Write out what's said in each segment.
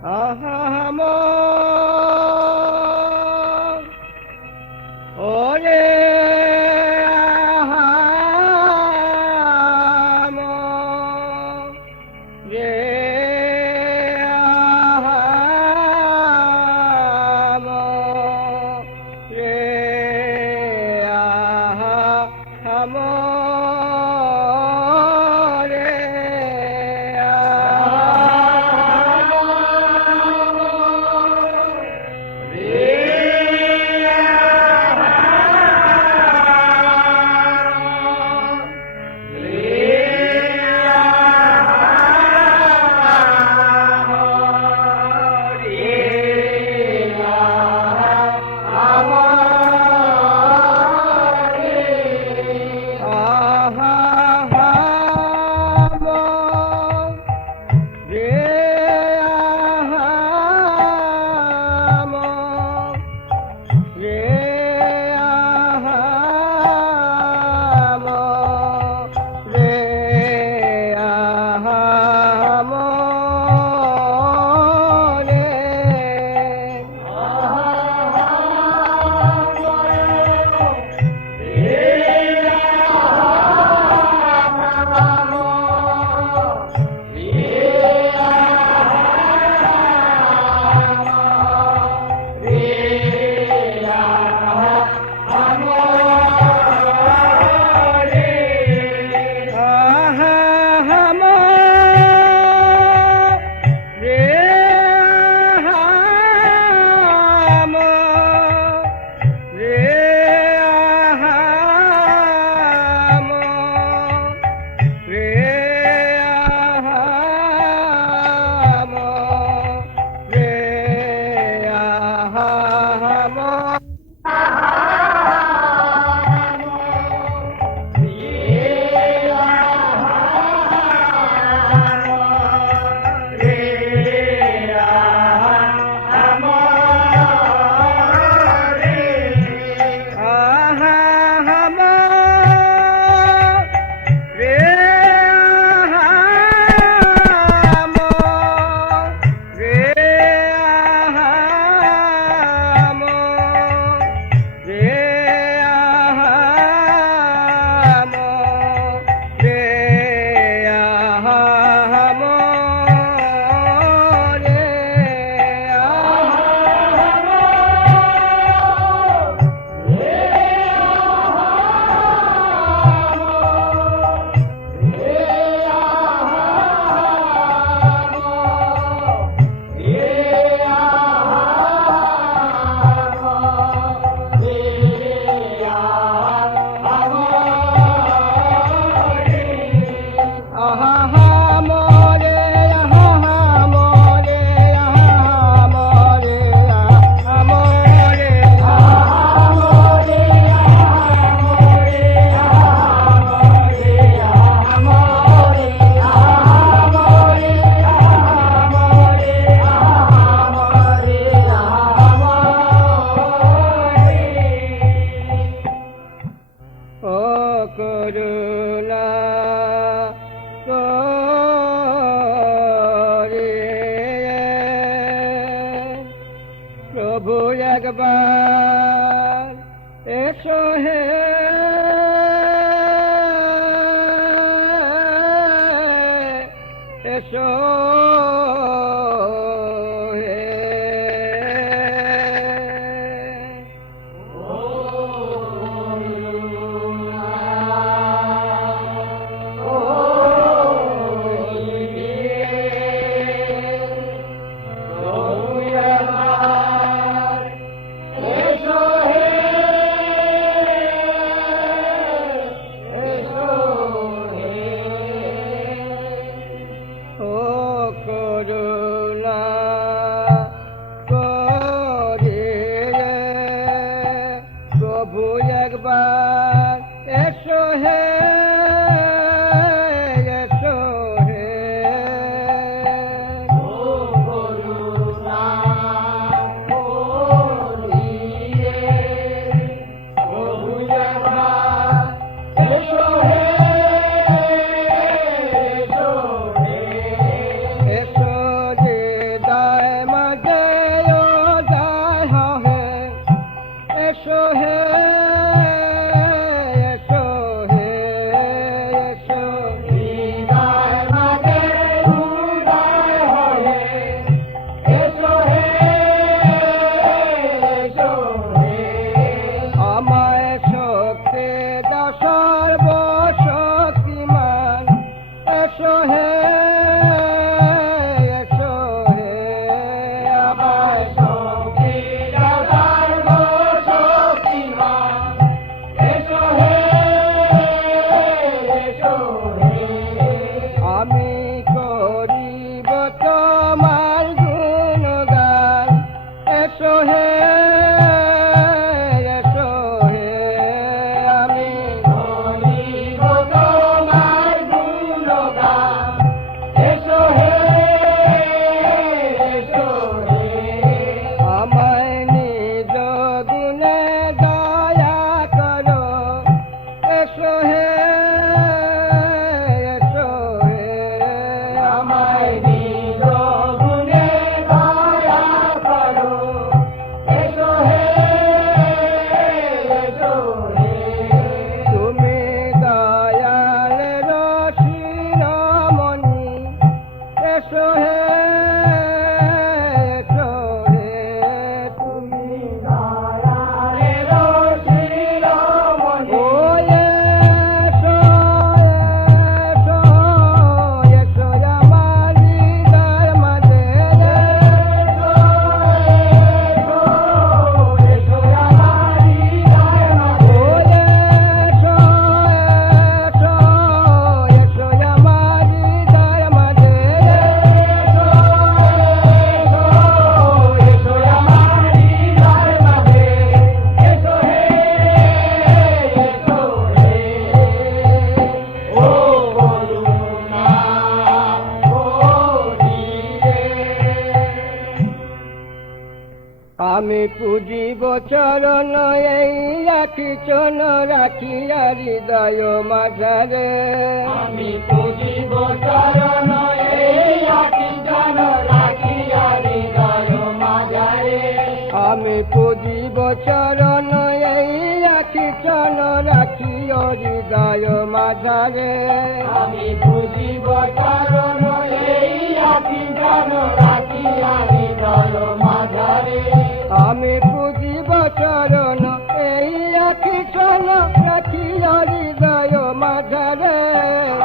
আহাম ওরে আহাম রে আহাম রে আহাম করুণা করে প্রভু একবার এসো হে এসো করুণা করে প্রভু একবার এসো হে এসো হে করুণা করিয়ে প্রভু একবার এসো হে এসো হে এসো যে আমি পুজিব চরণ এই রাখি চন রাখিয়া হৃদয় মাঝারে আমি পুজিব চরণ এই রাখি চন রাখিয়া হৃদয় মাঝারে আমি পুজিব চরণ এই রাখি চন রাখিয়া হৃদয় মাঝারে আমি পুজিব চরণ এই রাখি চন রাখিয়া হৃদয় মাঝারে আমি পুজিব চরণ এই রাখি চন রাখিয়া হৃদয় মাঝারে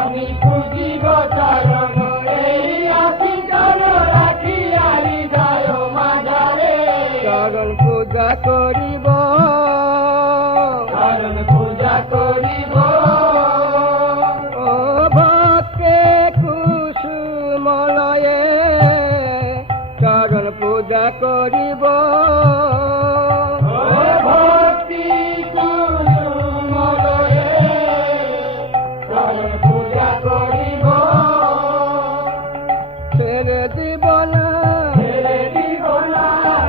আমি পুজিব চরণ এই রাখি চন রাখিয়া হৃদয় মাঝারে চরণ পূজা করিব চরণ পূজা করিব ও ভক্তে কুসুমলয়ে চরণ পূজা করিব ভক্তি কুসুমলয়ে চরণ পূজা করিব ছেড়ে দিব না ছেড়ে দিব না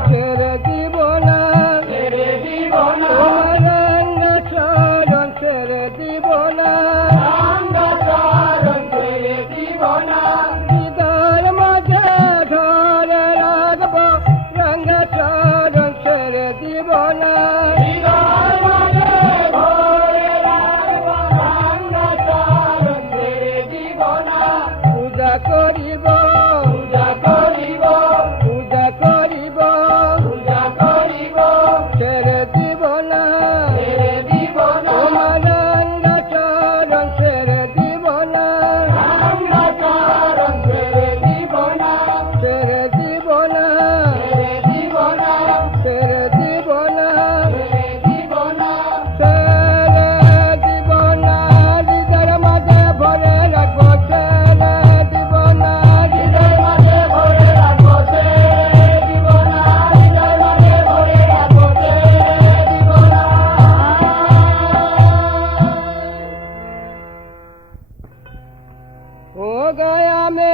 ছেড়ে দিব না ছেড়ে দিব না তোমার রাঙ্গা চরণ ছেড়ে দিব না রাঙ্গা চরণ ছেড়ে দিব না হৃদয়ের মাঝে ধরে রাখব রাঙ্গা চরণ ছেড়ে দিব না হৃদয় মাঝে ভরে রাখব রাঙ্গা চরণ ছেড়ে দিব না পূজা করিব পূজা করিব পূজা করিব পূজা করিব ছেড়ে দিব না ছেড়ে দিব না তোমার রাঙ্গা চরণ ছেড়ে দিব না রাঙ্গা চরণ ছেড়ে দিব না ছেড়ে দিব না ছেড়ে দিব না ছেড়ে দিব না ছেড়ে দিব না ছেড়ে দিব না হৃদয়ের মাঝে ভরে রাখবো ছেড়ে দিব না হৃদয় মাঝে ভরে রাখো ছেড়ে দিব না হৃদয় মাঝে ভরে রাখো ছেড়ে দিব না हो गया मैं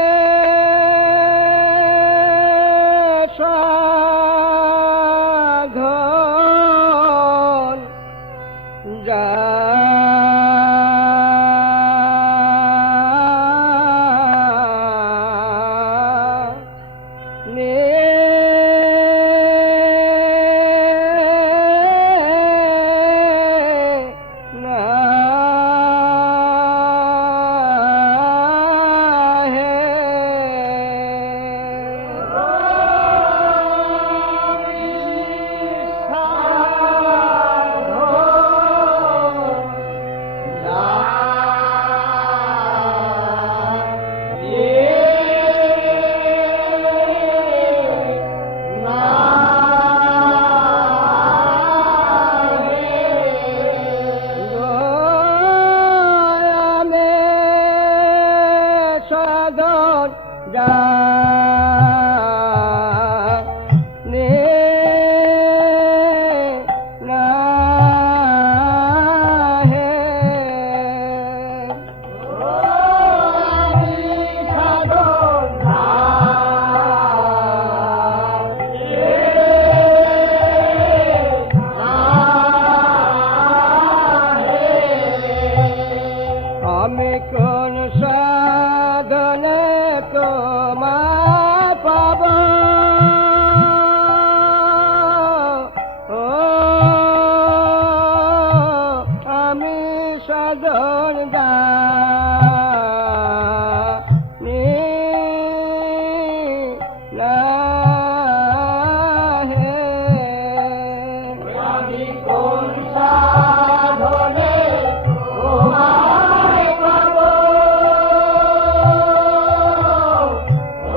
साधन जा আমি কোন সাধনে তোমার পাব ও আমি সাধন জানি না হে আমি কোন সাধনে তোমায় পাবো ও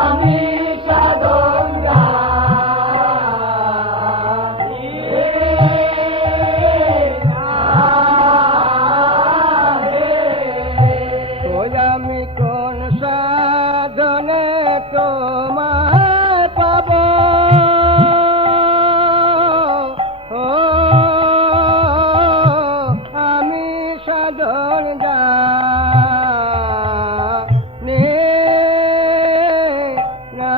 আমি সাধন জানি না ওই আমি কোন সাধনে তোমায় পাব ও আমি সাধন জানি না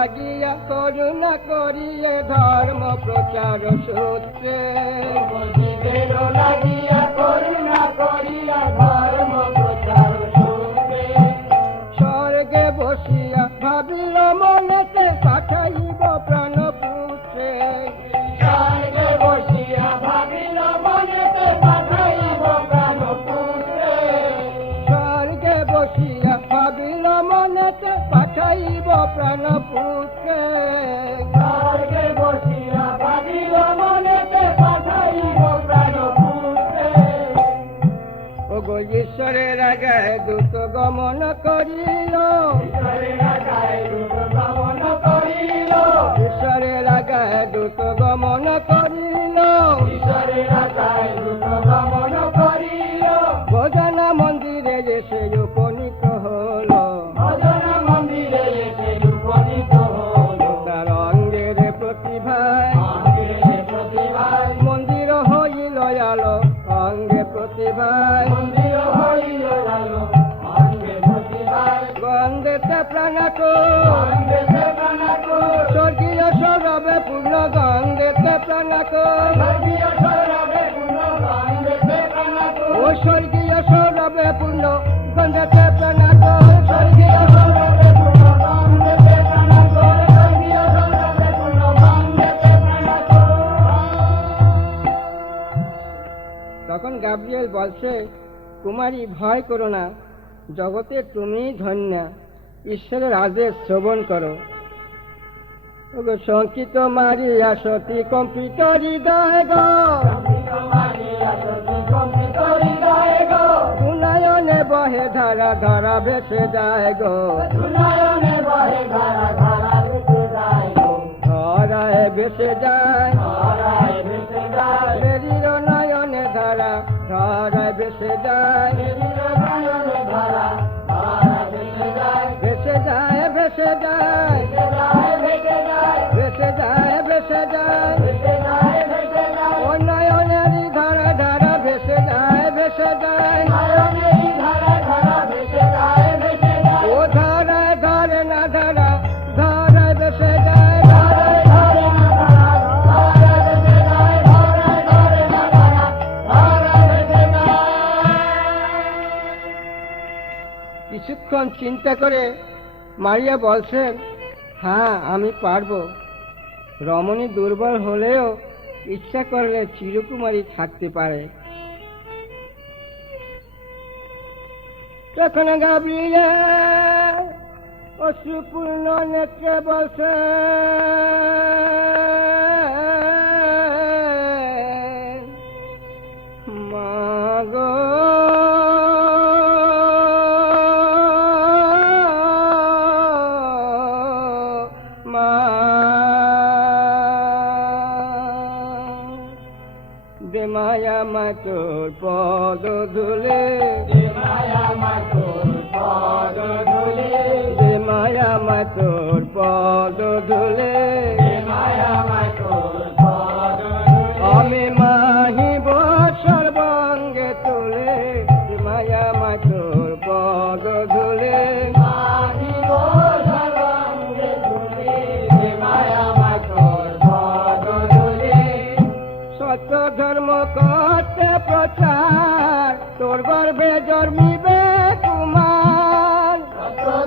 লাগিয়া করুণা করিয়ে ধর্ম প্রচার সূত্রে জীবের লাগিয়া করুণা করিয়া ধর্ম প্রচার সূত্রে স্বর্গে বসিয়া ভাবিল মনেতে পাঠাইব প্রাণ পুত্রে স্বর্গে বসিয়া ভাবিল মনেতে পাঠাইব প্রাণ পুত্রে স্বর্গে বসিয়া ভাবিল মনেতে পাঠাইব প্রাণ পুত্রে স্বর্গে বসিয়া ভাবিল মনেতে পাঠাইব প্রাণ পুত্রে ওগো ঈশ্বরের আগায় দূত গমন করিল ঈশ্বরের আগায় দূত গমন করিল ঈশ্বরের আগায় দূত গমন করিল ঈশ্বরের আগায় দূত গমন করিল ভোজনা মন্দিরে এসে উপনীত হল ভজন মন্দিরে এসে উপনীত হল তার অঙ্গের প্রতিভায় অঙ্গে প্রতিভায় মন্দির হইল আলো অঙ্গে প্রতিভায় মন্দির হইল আলো অঙ্গে প্রতিভায় গন্ধেতে প্রাণাকো অঙ্গে প্রাণাকো স্বর্গীয় সৌরভে পূর্ণ গন্ধেতে প্রাণাকো স্বর্গীয় সৌরভে পূর্ণ অঙ্গে প্রাণাকো ও স্বর্গীয় সৌরভে পূর্ণ গন্ধেতে প্রাণাকো স্বর্গীয় সৌরভে পূর্ণ অঙ্গে প্রাণাকো স্বর্গীয় সৌরভে পূর্ণ অঙ্গে প্রাণাকো তখন গাব্রিয়েল বলছে, কুমারী ভয় করো না, জগতে তুমি ধন্যা, ঈশ্বরের আদেশ শ্রবণ করো। ওগো শঙ্কিত মারিয়া সতী কম্পিত হৃদয় গো, সুনয়নে বহে ধারা ধারা ভেসে যায় গো, ধরায় ভেসে যায় মেরির নয়নে ধারা ধরায় ভেসে যায়, ভেসে যায় ভেসে যায় ভেসে যায় ভেসে যায় ও নয়নেরই ধারা ধারা ভেসে যায় ভেসে যায় ও ধারায় ধরে না ধারা ধরায় ভেসে যায় কিছুক্ষণ চিন্তা করে মারিয়া বলছেন, হ্যাঁ আমি পারবো। রমণী দুর্বল হলেও ইচ্ছা করলে চিরকুমারী থাকতে পারে। তখন গাব্রিয়েল অশ্রুপূর্ণ নেত্রে বলছে, মাগো দে মায়া মা তোর পদ ধুলে, দে মায়া মা তোর পদ ধুলে, আমি মাহিব সর্বাঙ্গে তুলে, দে মায়া মা তোর পদ ধুলে, সত্য ধর্ম করতে প্রচার, তোর গর্ভে জন্মিবে কুমার,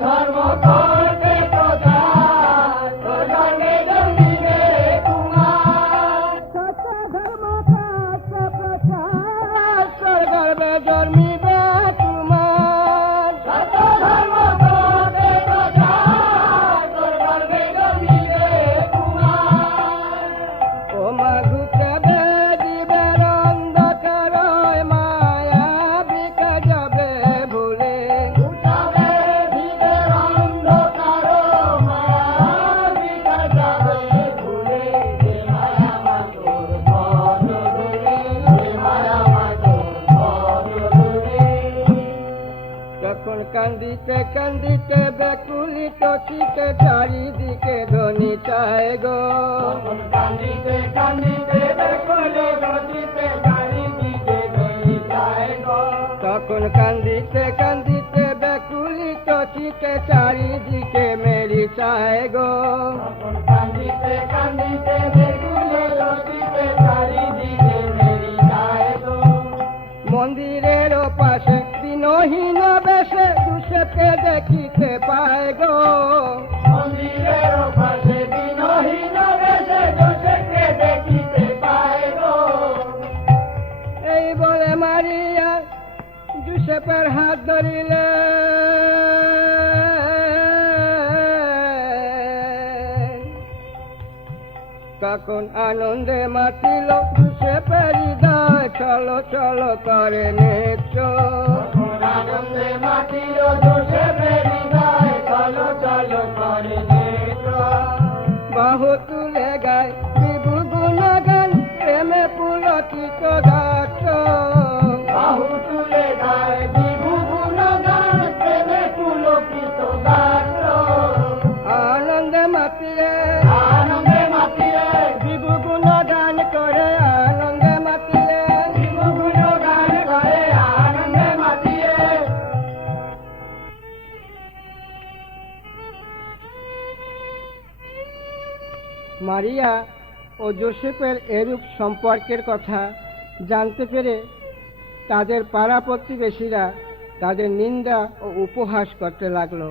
ধর্ম করতে প্রচার তোর গর্ভে জন্মিবে কুমার সত্য ধর্ম করতে প্রচার, তোর গর্ভে জন্মিবে কুমার, সত্য ধর্ম করতে প্রচার তোর গর্ভে জন্মিবে কুমার ও মাঘুতে দিবের অন্ধকার মায়া বিকা যাবে ভুলে, উঠাবে ভিতর অন্ধকার মায়া বিকা যাবে ভুলে যে মায়া মা তোর পদ ধরে যে মায়া মা তোর পদ ধরে তখন কান্দিতে কান্দিতে ব্যাকুলিত চিতে চারিদিকে ধ্বনি চায় গো, কান্দিতে কান্দিতে বেকুলে গতিতে চারিদিকে ধরি যায় গো তখন কান্দিতে কান্দিতে ব্যাকুলিত চিতে চারিদিকে মেরি চায় গো। তখন কান্দিতে কান্দিতে বেগুনের রতিতে চারিদিকে মেরি যায় গো। মন্দিরের পাশে দিনহীন বেশে জোসেফকে দেখিতে পায় গো। মন্দিরের পাশে দিনহীন বেশে জোসেফকে দেখিতে পায় গো। এই বলে মারিয়া জোসেফের হাত ধরিলে, তখন আনন্দে মাতিল জোসেফের হৃদয়, চলো চলো করে নেত্র। তখন আনন্দে মাতিল জোসেফের হৃদয়, চলো চলো করে নেত্র। বাহু তুলে গায় বিভু গুণগান, প্রেমে পুলকিত গাত্র। বাহু তুলে গায় বিভু গুণগান, প্রেমে পুলকিত গাত্র। আনন্দে মাতিয়ে আনন্দে মাতিয়ে বিভু গুণগান করে, আনন্দে মাতিয়ে বিভু গুণগান করে, আনন্দে মাতিয়ে। মারিয়া ও জোসেফের এরূপ সম্পর্কের কথা জানতে পেরে তাদের পাড়া প্রতিবেশীরা তাদের নিন্দা ও উপহাস করতে লাগলো।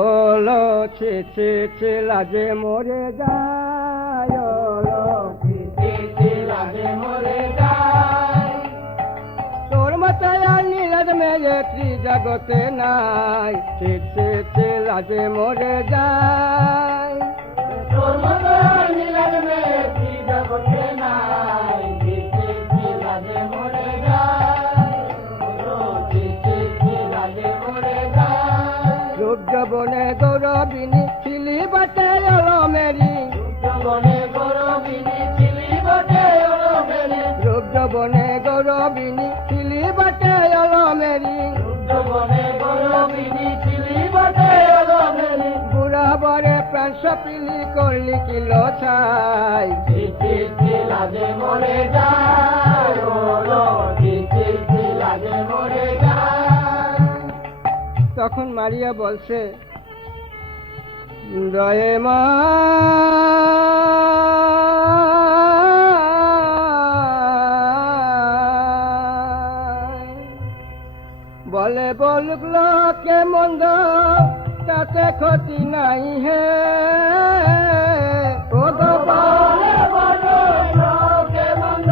ওলো ছে ছে ছে লাজে মরে যায়, ওলো চিঠি লাগে মরে যায়। তোর মাথায় আর নীলাজ মেয়ে জগতে নাই, ছে ছে ছে লাজে মরে যায়। তোর মতো নীলার মেয়েটি জগতে নাই, চিঠি লাগে মরে যায়। চিঠি লাগে মরে যায়। রূপ যবনে গৌরবিনী ছিলি বাটে অলমেরি, যৌবনে গৌরবিনী ছিলি বটে অলমেলি। রূপ যবনে গৌরবিনী ছিলি বাটে অলমেরি। যৌবনে গৌরবিনী ছিলি বটে অলমেলি। বুড়া বরে প্রাণ সপিলি করলি কিলো ছাই। চিঠি লাগে মরে যায়, ওলো চিঠি লাগে মরে যায়। তখন মারিয়া বলছে, দয়ে মা বলে বলুক লোকে মন্দ, তাতে ক্ষতি নাই হে। ও গো বলে বলো লোকে মন্দ,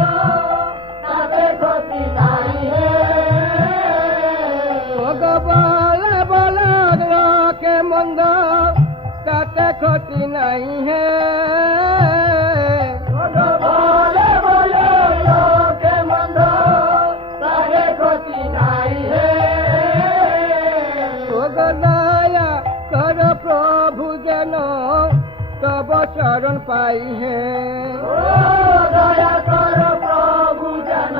তাতে ক্ষতি নাই হে। ও গো বলে বলুক লোকে মন্দ, তাতে ক্ষতি নাই হে। বলে বলো লোকে মন্দ, তাতে ক্ষতি নাই হে। ও গো দয়া কর প্রভু যেন তব চরণ পাই হে। ও দয়া কর প্রভু যেন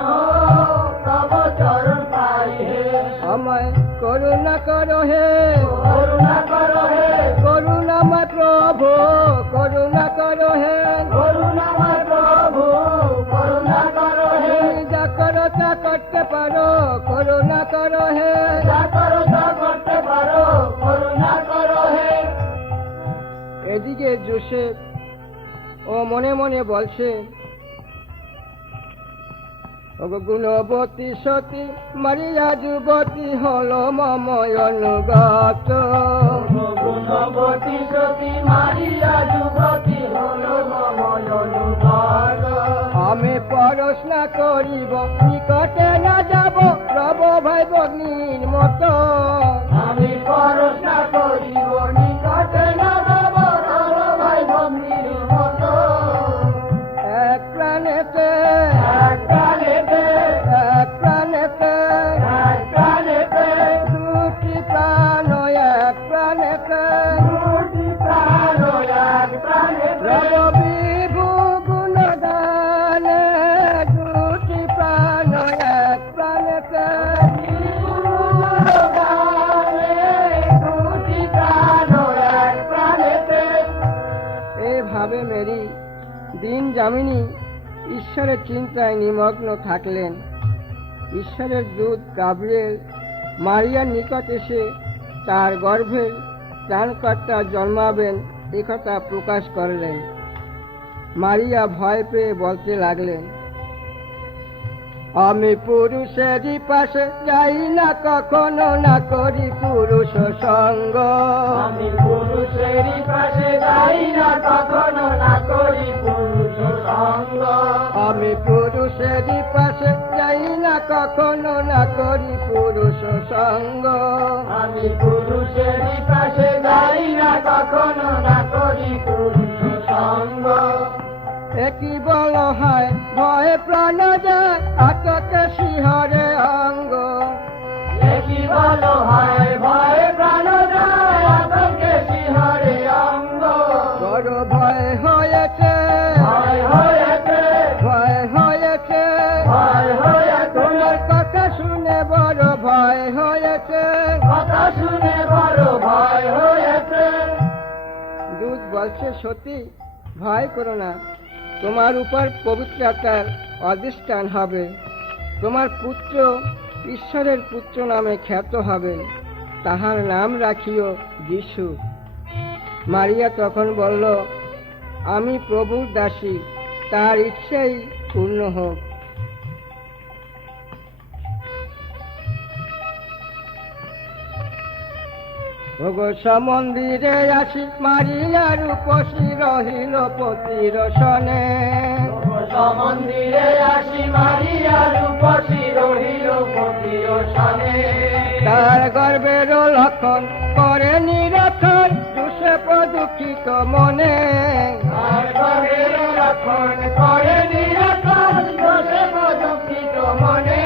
তব চরণ পাই হে। আমায় করুণা করো হে, করুণা করো হে, করুণাময় প্রভু, করুণা করো হে। করুণাময় প্রভু, করুণা করো হে। তুমি যা করো তা করতে পারো, করুণা করো হে। যা করো তা করতে পারো, করুণা করো হে। এদিকে জোসেফ ও মনে মনে বলছে, ওগো গুণবতী সতী মারিয়া যুবতী হলো মময় অনুগত। গুণবতী সতী মারিয়া যুবতী হলো মময় অনুগত। আমি পড়াশোনা করিব, নিকটে না যাব প্রভু ভাই ভগ্নীর মতো। আমি পড়াশোনা করিব, নিকটে না যাব রব ভাই ভগ্নীর মতো। এক প্রাণেতে এক প্রাণেতে, এক প্রাণেতে এক প্রাণেতে, দুটি প্রাণ, এক প্রাণেতে দুটি প্রাণ এক প্রাণেতে। রব বিভু গুণগানে, দুটি প্রাণ এক প্রাণেতে। দুটি প্রাণ এক প্রাণেতে। এইভাবে মেরি দিন যামিনী ঈশ্বরের চিন্তায় নিমগ্ন থাকলেন। ঈশ্বরের দূত গাব্রিয়েল মারিয়ার নিকট এসে তার গর্ভের ত্রাণকর্তা জন্মাবেন একথা প্রকাশ করলেন। মারিয়া ভয় পেয়ে বলতে লাগলেন, আমি পুরুষেরই পাশে যাই না, কখনো না করি পুরুষ সঙ্গ। আমি পুরুষেরই পাশে যাই না, কখনো না করি পুরুষ সঙ্গ। আমি পুরুষেরই পাশে যাই না, কখনো না করি পুরুষ সঙ্গ। আমি পুরুষেরই পাশে যাই না, কখনো না করি পুরুষ সঙ্গ। একই বল হয় ভয়ে প্রাণ যায়, আতকে শিহরে অঙ্গ। একই ভালো হয় ভয় প্রাণ যায়, আতঙ্কে শিহরে অঙ্গ। বড় ভয় হয়েছে, ভয় হয়েছে, ভয় হয়েছে, ভয় হয়েছে, তোমার কথা শুনে বড় ভয় হয়েছে। কথা শুনে বড় ভয় হয়েছে। দূত বলছে, সত্যি ভয় করো না, তোমার উপর পবিত্র আত্মার অধিষ্ঠান হবে, তোমার পুত্র ঈশ্বরের পুত্র নামে খ্যাত হবে, তাহার নাম রাখিও যিশু। মারিয়া তখন বলল, আমি প্রভুর দাসী, তার ইচ্ছেই পূর্ণ হোক। মন্দিরে আসি মারিয়ার উপসী রহিল পতির সনে। মন্দিরে আসি মারিয়ার উপসী রহিল পতির সনে। তার গর্বের লক্ষণ করে নিরক্ষণ, জোসেফ দুঃখিত মনে। আর গর্বের লক্ষণ করে নিরক্ষণ, জোসেফ দুঃখিত মনে।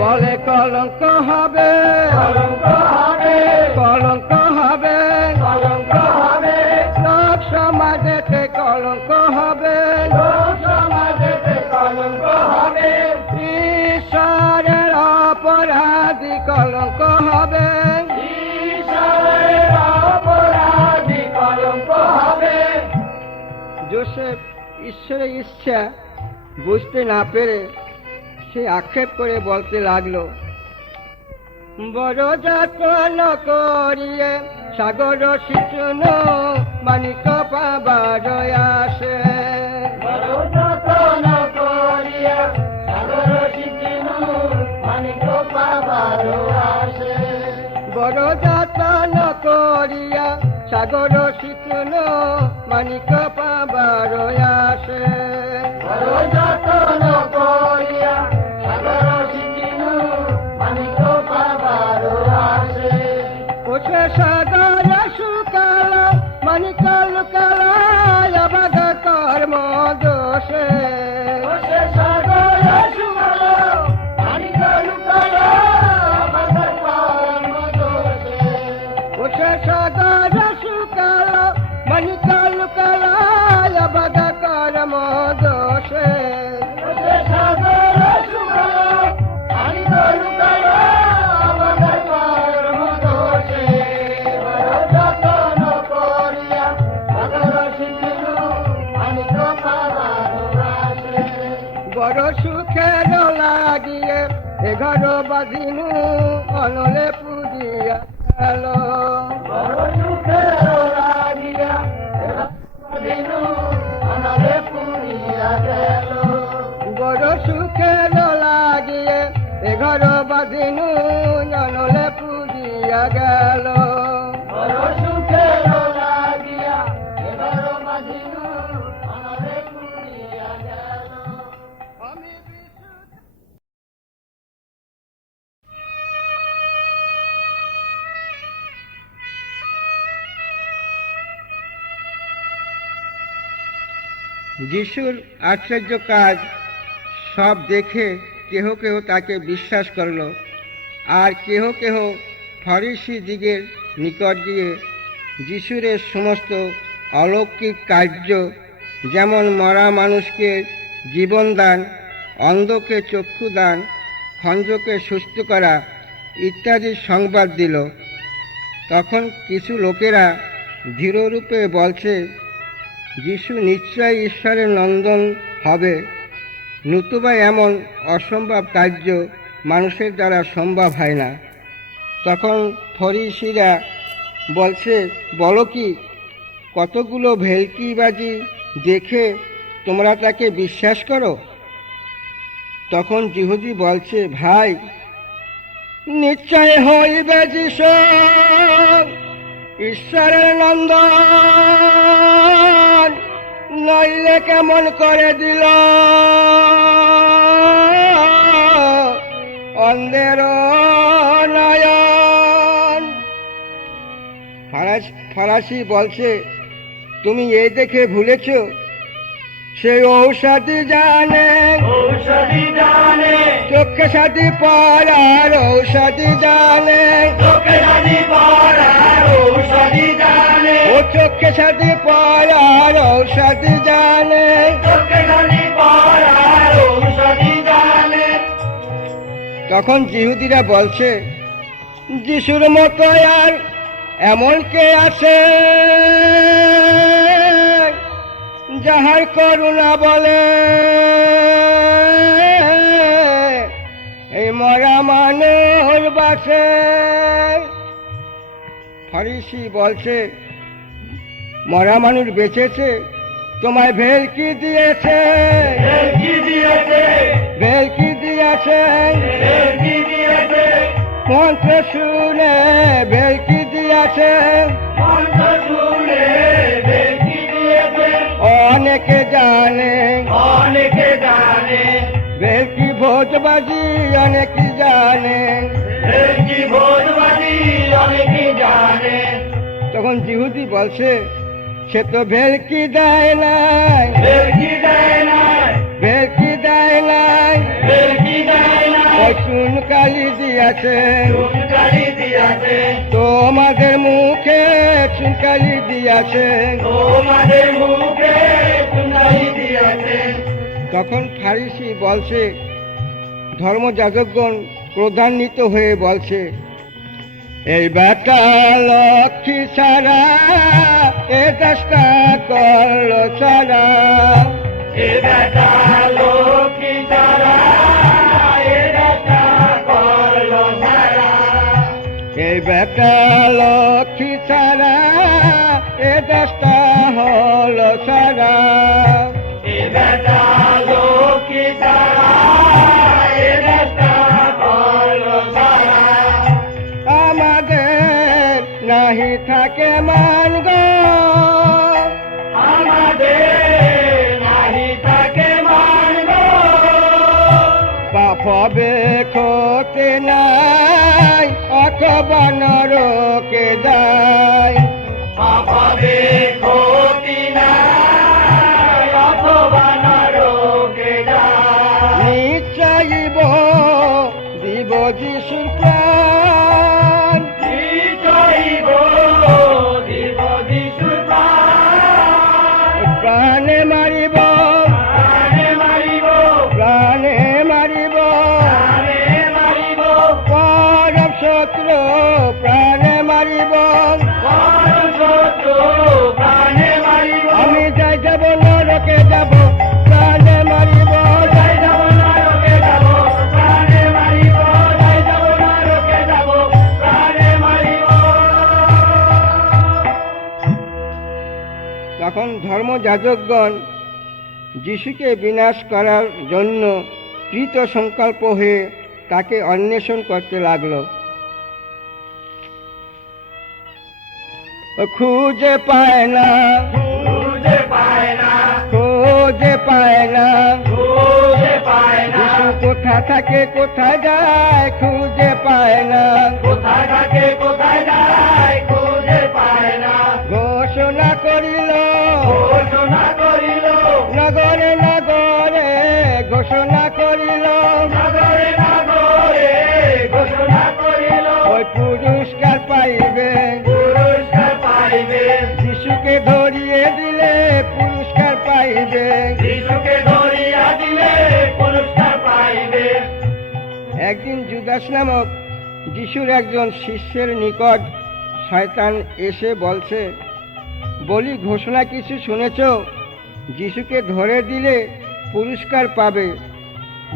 বলে কলঙ্ক হবে, কলঙ্ক হবে, কলঙ্ক হবে, কলঙ্ক হবে, লোক সমাজেতে কলঙ্ক হবে, লোক সমাজেতে কলঙ্ক হবে। ঈশ্বরের অপরাধী কলঙ্ক হবে। ঈশ্বরের অপরাধী কলঙ্ক হবে। জোসেফ ঈশ্বরের ইচ্ছা বুঝতে না পেরে সে আক্ষেপ করে বলতে লাগলো, বড় যত্ন করিয়ে সাগর শিশুন মানিক পাবার আসে। বড় যত্ন করিয়া সাগর শিখিনু, মানিক পাবার আসে। বড় যত্ন করিয়া সাগর শিশুন মানিক পাবার আসে। বড় যত্ন করিয়া সাগর শিখিনু, মানিক পাবার আসে। ওঠে সাগর শুকাল মানিক লুকাল অবাধ কর্ম দোষে। ওসে সাগর শুকাল, মানিক লুকাল অবাধ কর্ম দোষে। ওঠে সাগর শুকাল মানিক লুকাল অবাধ কর্ম দোষে। ওসে সাগর শুকাল, মানিক লুকাল অবাধ কর্ম দোষে। বড় যত্ন করিয়া সাগর শিখিনু, মানিক পাবার আসে। বড় সুখের লাগিয়ে এঘর বাঁধিনু অনলে পুজিয়া গেল। বড় সুখের লাগিয়া দিনু অনলে পুরিয়া গেল। বড় সুখের লাগিয়ে এঘর বাঁধিনু অনলে পুজিয়া গেল। বড় সুখের লাগিয়া এবার বাঁধিনু অনলে পুরিয়া গেল। যিশুর আশ্চর্য কাজ সব দেখে কেহ কেহ তাকে বিশ্বাস করল, আর কেহ কেহ ফরিসি দিগের নিকট গিয়ে যিশুর সমস্ত অলৌকিক কার্য, যেমন মরা মানুষকে জীবনদান, অন্ধকে চক্ষুদান, খঞ্জকে সুস্থ করা ইত্যাদি সংবাদ দিল। তখন কিছু লোকেরা দৃঢ়রূপে বলছে, যিশু নিশ্চয় ঈশ্বরের নন্দন হবে, নতুবা এমন অসম্ভব কার্য মানুষের দ্বারা সম্ভব হয় না। তখন ফরিসিরা বলছে, বলো কি, কতগুলো ভেলকিবাজি দেখে তোমরা তাকে বিশ্বাস করো? তখন যিহুদি বলছে, ভাই, নিশ্চয় হইবে যিশু ঈশ্বরের নন্দন, নইলে কেমন করে দিল অন্ধের নয়ন। ফরাসি বলছে, তুমি এই দেখে ভুলেছ, সেই ঔষধি জানে, ঔষধি জানে, চোখে সাথী পড়ার ঔষধি জানে, চোখে জানি পড়ার ঔষধি জানে, ও চোখে সাথী পড়ার ঔষধি জানে। চোখে জানি পড়ার ঔষধি জানে। তখন যিহুদিরা বলছে, যিশুর মতো আর এমন কে আছে যাহার করুণা বলে এই মরা মানুষ বাসে। ফরিসি বলছে, মরা মানুষ বেঁচেছে, তোমায় ভেলকি দিয়েছে, ভেলকি দিয়েছে, ভেলকি দিয়েছে, ভেলকি দিয়েছে, মন্ত্র শুনে ভেলকি দিয়েছে। মন্ত্র শুনে ভেলকি দিয়েছে, অনেকে জানে, অনেকে জানে, ভেলকি ভোজবাজি অনেকে জানে। ভেলকি ভোজবাজি অনেকে জানে। তখন যিহুদি বলছে, সে তো ভেলকি দেয় নাই, ভেলকি দেয় নাই, ভেলকি দেয় নাই, ভেলকি দেয় নাই, ওই চুনকালি দিয়েছে, চুনকালি দিয়েছে, তোমাদের মুখে চুনকালি দিয়েছে। তোমাদের মুখে চুনকালি দিয়েছে। তখন ফারিসি বলছে, ধর্মযাজকগণ ক্রোধান্বিত হয়ে বলছে, এই বেটা লক্ষ্মী ছাড়া এ দশটা করল ছাড়া, এ বেটা লক্ষ্মী ছাড়া, এ বেটা করলো ছাড়া, এই বেটা লক্ষ্মী ছাড়া এ দশটা হল ছাড়া। এ বেটা লক্ষ্মী ছাড়া, এ বেটা করলো ছাড়া। আমাদের নাহি থাকে মান গো, আমাদের নাহি থাকে মান গো, পাপ হবে ক্ষতি নাই, অকবন রোকে যায়। পাপবে ক্ষতি নাই, অথবা নরকে যায়। নিশ্চয়ই দিব যিশুর প্রাণ, নিশ্চয়ইব দিব যিশুর প্রাণ। প্রাণে মারিব, প্রাণে মারিব, প্রাণে মারিব, প্রাণে মারিব, পরম শত্রু প্রাণে মারিব। পরম শত্রু প্রাণে মারিব। আমি যাই যাব নরকে যাব, প্রাণে মারিব, যাই যাব নরকে যাব, প্রাণে মারিব, যাই যাব নরকে যাব, প্রাণে মারিব। তখন ধর্মযাজকগণ যিশুকে বিনাশ করার জন্য কৃত সংকল্প হয়ে তাকে অন্বেষণ করতে লাগলো। খুঁজে পায় না, খুঁজে পায় না, খুঁজে পায় না, খুঁজে পায় না, যিশু কোথা থাকে কোথায় যায়, খুঁজে পায় না। কোথায় থাকে কোথায় যায়, খুঁজে পায় না। ঘোষণা করিল, ঘোষণা করিল, নগরে নগরে ঘোষণা করিল, নগরে নগরে ঘোষণা করিল, ওই পুরস্কার পাইবে, পুরস্কার পাইবে। যিশুকে ধরিয়ে দিলে পুরস্কার পাইবে। যিশুকে ধরিয়া দিলে পুরস্কার পাইবে। একদিন জুদাস নামক যিশুর একজন শিষ্যের নিকট শয়তান এসে বলছে, বলি ঘোষণা কিছু শুনেছ, যিশুকে ধরে দিলে পুরস্কার পাবে।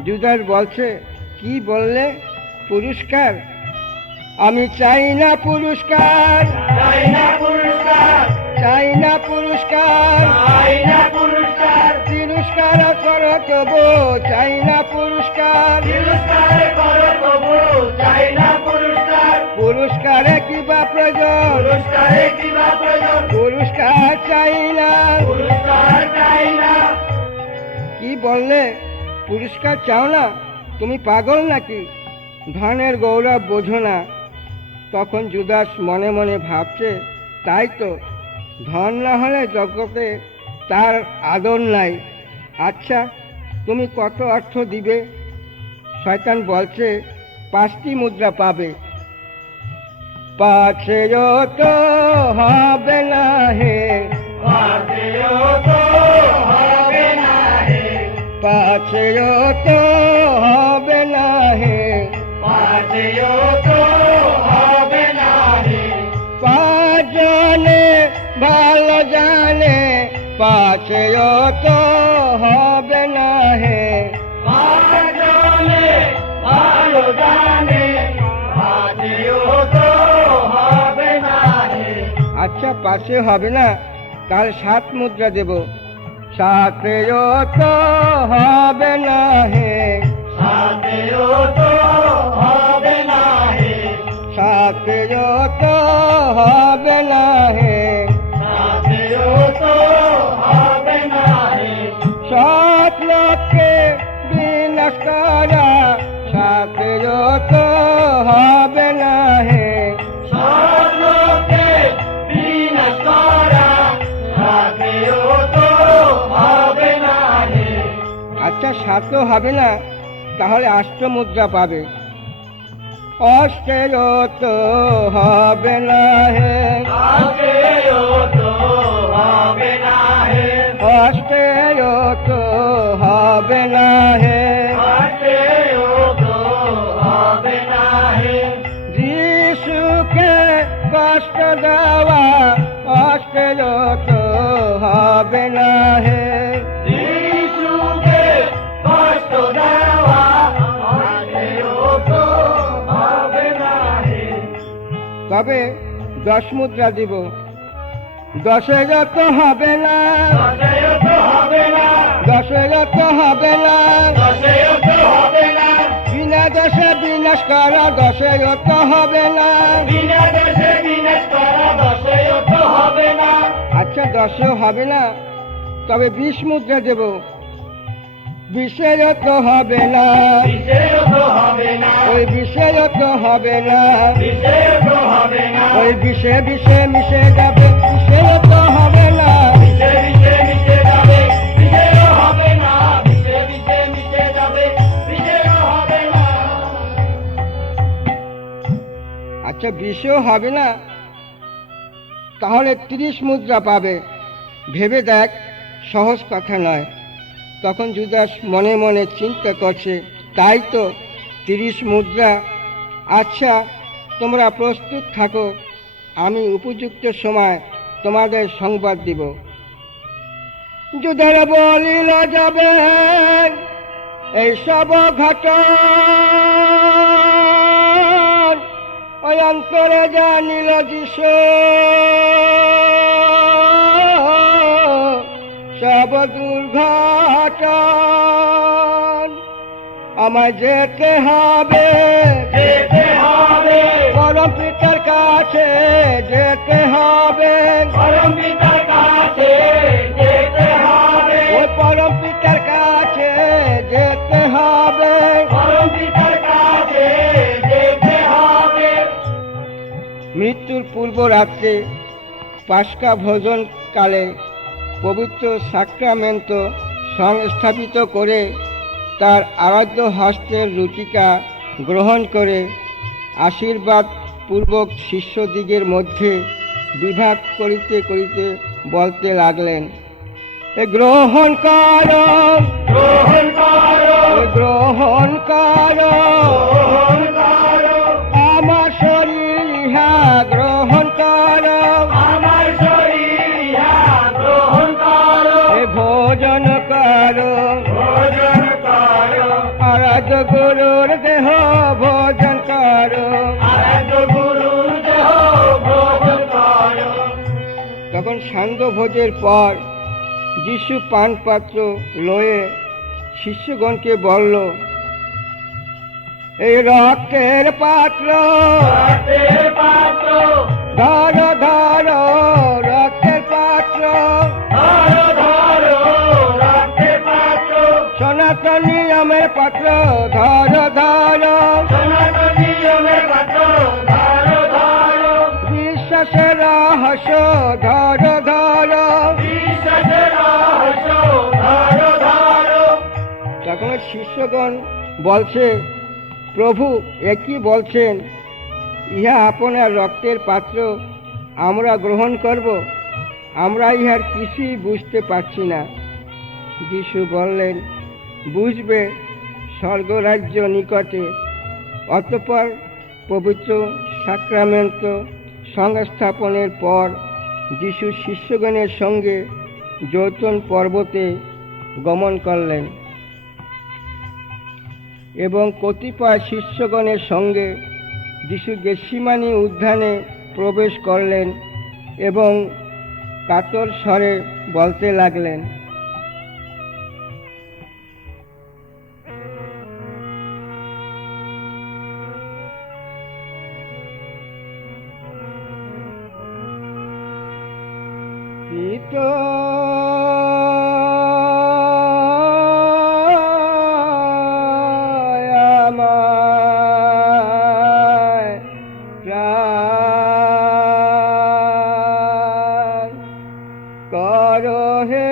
জুদাস বলছে, কি বললে পুরস্কার? আমি চাই না পুরস্কার, চাই না পুরস্কার, চাই না পুরস্কার, চাই না পুরস্কার, তিরস্কার করো তবু চাই না পুরস্কার। তিরস্কার করো তবু চাই না পুরস্কার, পুরস্কারে কিবা প্রয়োজন, পুরস্কারে কিবা প্রয়োজন, পুরস্কার চাই না। পুরস্কার চাই না। কি বললে, পুরস্কার চাও না? তুমি পাগল নাকি? ধনের গৌরব বোঝো না। তখন জুদাস মনে মনে ভাবছে, তাই তো, ধন না হলে জগতে তার আদর নাই। আচ্ছা, তুমি কত অর্থ দিবে? শয়তান বলছে, 5টি মুদ্রা পাবে। 5 তো হবে না হে, পাশেও তো হবে না হে, 5 তো হবে না হে, পাশেও তো হবে না হে, 5 জনে ভালো জানে, 5 তো হবে না হে। পাঁচজনে ভালো জানে, পাশেও তো হবে না হে। আচ্ছা, 5 হবে না, তাহলে 7 মুদ্রা দেব। 7 তো হবে না হে, পাশেও তো হবে না হে, 7 তো হবে না হে। পাশেও তো হবে না হে, 7 লক্ষে বিনাশ করা, 7 তো হবে না হে। সব লোকে বিনাশ করা, পাশেও তো হবে না হে। আচ্ছা, 7 তো হবে না, তাহলে 8 মুদ্রা পাবে। 8 তো হবে না হে, পাশেও তো হবে না হে, 8 তো হবে না হে। পাশেও তো হবে না হে, যিশুকে কষ্ট দেওয়া, 8 তো হবে না হে। যিশুকে কষ্ট দেওয়া, পাশেও তো হবে না হে। তবে 10 মুদ্রা দিব। 10 তো হবে না, পাশেও তো হবে না, 10 তো হবে না, পাশেও তো হবে না, বিনা দোষে বিনাশ করা, 10 তো হবে না। বিনা দোষে বিনাশ করা, পাশেও তো হবে না। আচ্ছা, 10 হবে না, তবে 20 মুদ্রা দেব। 20 তো হবে না, বিশেও তো হবে না, ওই 20 তো হবে না, বিশেও তো হবে না, ওই 20 মিশে যাবে, 20 তো হবে না। বিশে বিশে মিশে যাবে, বিশেও হবে না, বিশে বিশে মিশে যাবে, বিশেও হবে না। আচ্ছা, 20 হবে না, তাহলে 30 মুদ্রা পাবে। ভেবে দেখ, সহজ কথা নয়। তখন জুদাস মনে মনে চিন্তা করছে, তাই তো, 30 মুদ্রা। আচ্ছা, তোমরা প্রস্তুত থাকো, আমি উপযুক্ত সময় তোমাদের সংবাদ দিব। যুদ্ধের বলিল যাবে এইসব ঘটন, ওই অন্তরে জানিল যিশু, সব দুর্ঘটন। আমায় যেতে হবে, যেতে হবে, পরম পিতার কাছে যেতে হবে, পরম পিতার কাছে যেতে হবে, ওই পরম পিতার কাছে যেতে হবে। পরম পিতার কাছে যেতে হবে। মৃত্যুর পূর্ব রাত্রে পাস্কা ভোজন কালে পবিত্র সাক্রামেন্ট সংস্থাপিত করে তার আরাধ্য হস্তের রুটিকা গ্রহণ করে আশীর্বাদ পূর্বক শিষ্যদিগের মধ্যে বিভাগ করিতে করিতে বলতে লাগলেন, এ গ্রহণ কর, গ্রহণ করো, গ্রহণ কর, গ্রহণ করো, আমার শরীর ইহা গ্রহণ কর, আমার শরীর ইহা গ্রহণ করো, এ ভোজন কর, ভোজন করো, আরাধ্য গুরুর দেহ ভোজন কর। আরাধ্য সান্ধ্যভোজের পর যিশু পানপাত্র লয়ে শিষ্যগণকে বলল, এই রক্তের পাত্র, রক্তের পাত্র, ধরো ধরো রক্তের পাত্র, ধরো ধরো রক্তের পাত্র, সনাতন নিয়মের পাত্র, ধরো ধরো সনাতন নিয়মের পাত্র, ধরো ধরো বিশ্বাসের রহস্য, ধরো ধরো। বিশ্বাসের রহস্য, ধরো ধরো। তখন শিষ্যগণ বলছে, প্রভু একই বলছেন, ইহা আপনার রক্তের পাত্র, আমরা গ্রহণ করব? আমরা ইহার কিছুই বুঝতে পারছি না। যিশু বললেন, বুঝবে, স্বর্গরাজ্য নিকটে। অতঃপর পবিত্র সাক্রামেন্ট সংস্থাপনের পর যিশু শিষ্যগণের সঙ্গে জৈতুন পর্বতে গমন করলেন এবং কতিপয় শিষ্যগণের সঙ্গে যিশু গেতসেমানী উদ্যানে প্রবেশ করলেন এবং কাতর স্বরে বলতে লাগলেন, পিতা আমায় প্রাণ করো হে,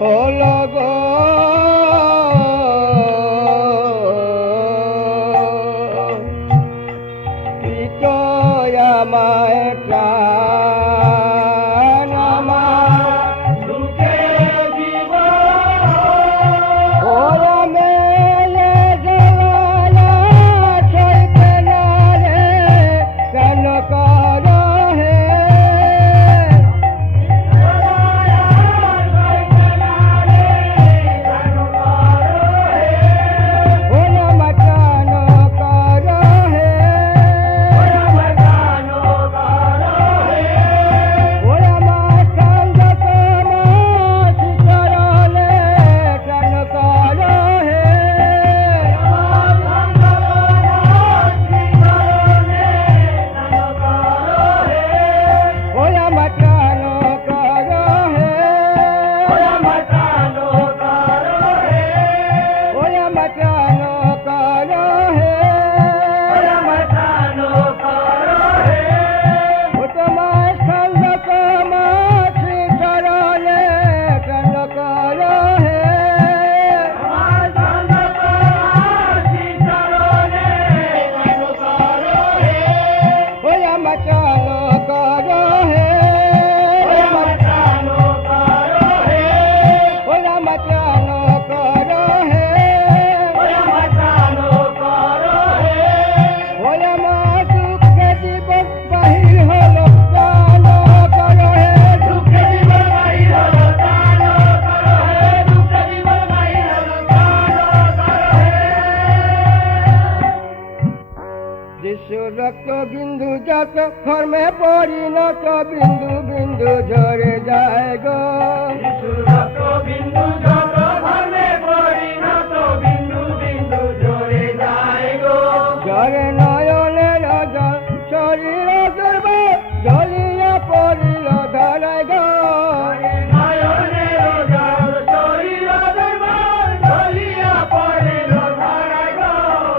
হলো গো পিতয় আমায় প্রাণ আমার দুঃখে জীবন ওরা মেলে জলায়া সইতে না রে কেন কর হে ওরা মাচানো কর হে ওরা মাচান মাসি করলে কেন কর হে ওরা মাচানো কর হে ওরা মাচানো কর হে ও তোমার সঙ্গ মাসি করলে কেন কর হে ওরা মাচানো কর হে ওরা মাচানো কর হে ওরা মা দুঃখে জীবন বাহির হলো দান কর হে যিশু রক্ত বিন্দু যত কর্মে পরিণত বিন্দু বিন্দু ঝরে যায় গো ঝরে নয়নের জল শরীর দুর্বল ঝলিয়া পড়িল ধরায় গো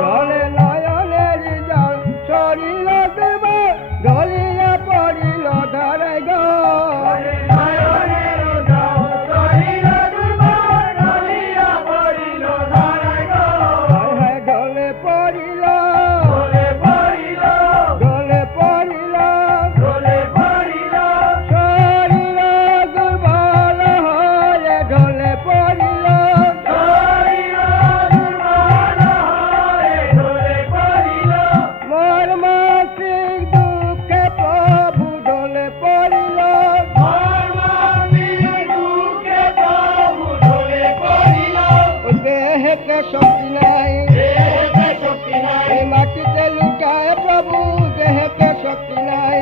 ঝরে নয়নের জল শরীর দুর্বল ঝলিয়া পড়িল ধরায় গো হায় হায় ঢলে পড়িল ঢলে পড়িল শরীর দুর্বল হয়ে ঢলে পড়িল মোর মাসিক দুঃখে প্রভু ঢলে পড়িল ও দেহকে শক্তি নাই এই মাটিতে লুটায় প্রভু দেহকে শক্তি নাই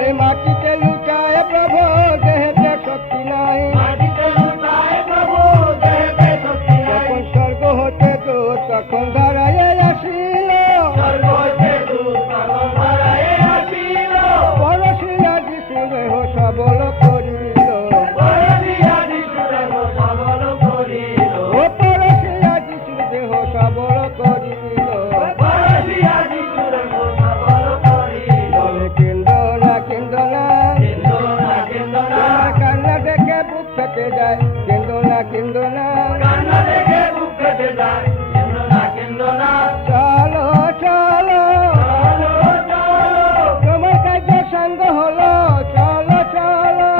এই মাটিতে লুটায় প্রভু দেহকে শক্তি নাই যখন স্বর্গ হতে তো তখন ধরায় আসিল পরশিয়া যিশু দেহ সবল করিল ও পরশিয়া যিশু দেহ সবল করিল বলে কেন্দ্র না তোমার কান্না দেখে বুক ফেটে যায় কেন্দ্র না চলো চলো তোমার কাছে সঙ্গ হলো চলো চলো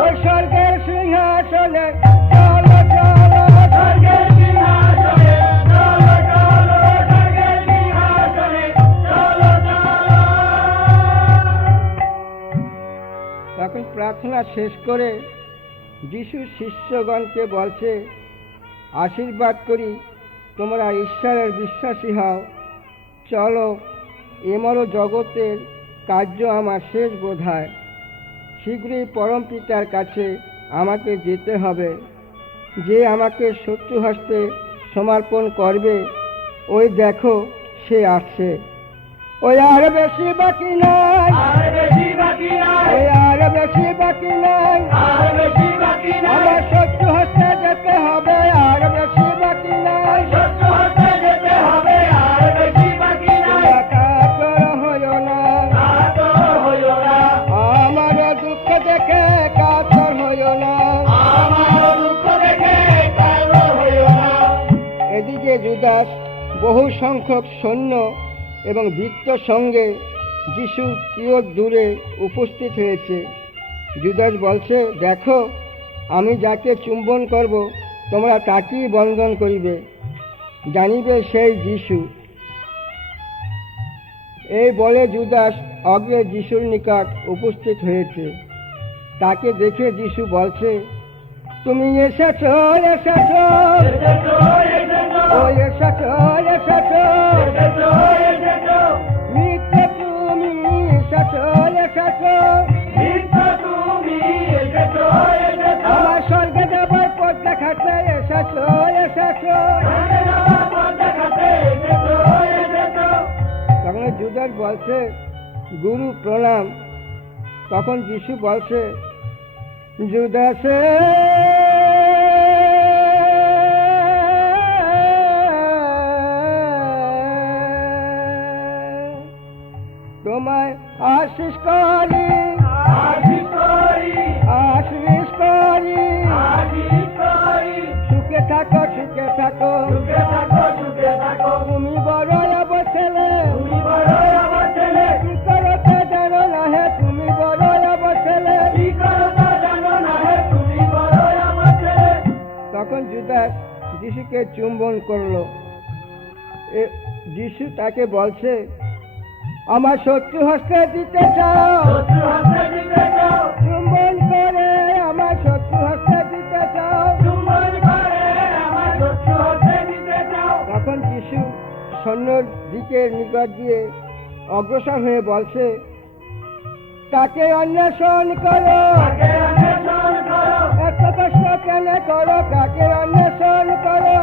ওই স্বর্গের সিংহাসনে চলো চলো তখন প্রার্থনা শেষ করে যিশু শিষ্যগণকে বলছে আশীর্বাদ করি তোমরা ঈশ্বরের বিশ্বাসী হও চলো এমরও জগতের কার্য আমার শেষ বোধহয় শীঘ্রই পরম পিতার কাছে আমাকে যেতে হবে যে আমাকে শত্রু হস্তে সমর্পণ করবে ওই দেখো সে আসছে ওই আর বেশি বাকি নাই ওই আর বেশি বাকি নাই আমার শত্রু হস্তে যেতে হবে আর বেশি বাকি নাই তোমরা কাতর হইও না বহু সংখ্যক সৈন্য এবং বৃত্ত সঙ্গে যিশু কিয়ত দূরে উপস্থিত হয়েছে। জুদাস বলছে, দেখো, আমি যাকে চুম্বন করব তোমরা তাকেই বন্দন করিবে, জানিবে সেই যিশু। এই বলে জুদাস অগ্রে যিশুর নিকট উপস্থিত হয়েছে। তাকে দেখে যিশু বলছে, তুমি এসেছো, এসেছো, ও এসেছো, এসেছো, মিথ্যে তুমি এসেছো, এসেছো, আমার স্বর্গে যাবার পথ দেখাতে এসেছো, এসেছো। তখন জুদাস বলছে, গুরু প্রণাম। তখন যিশু বলছে, জুদাসে, তোমায় আশীষ করি, আশীষ করি, সুখে থাকো, সুখে থাকো, তুমি বড় অবছেলে, কি করতে জানো না হে, তুমি বড় অবছেলে। তখন জুদাস যিশুকে চুম্বন করলো। যিশু তাকে বলছে, আমার শত্রু হস্তে দিতে চাও, চুম্বন করে আমার শত্রু হস্তে দিতে চাও। তখন যিশু সৈন্যর দিকের নিকট দিয়ে অগ্রসর হয়ে বলছে, তাকে অন্বেষণ করো, এত কষ্ট কেন করো, তাকে অন্বেষণ করো,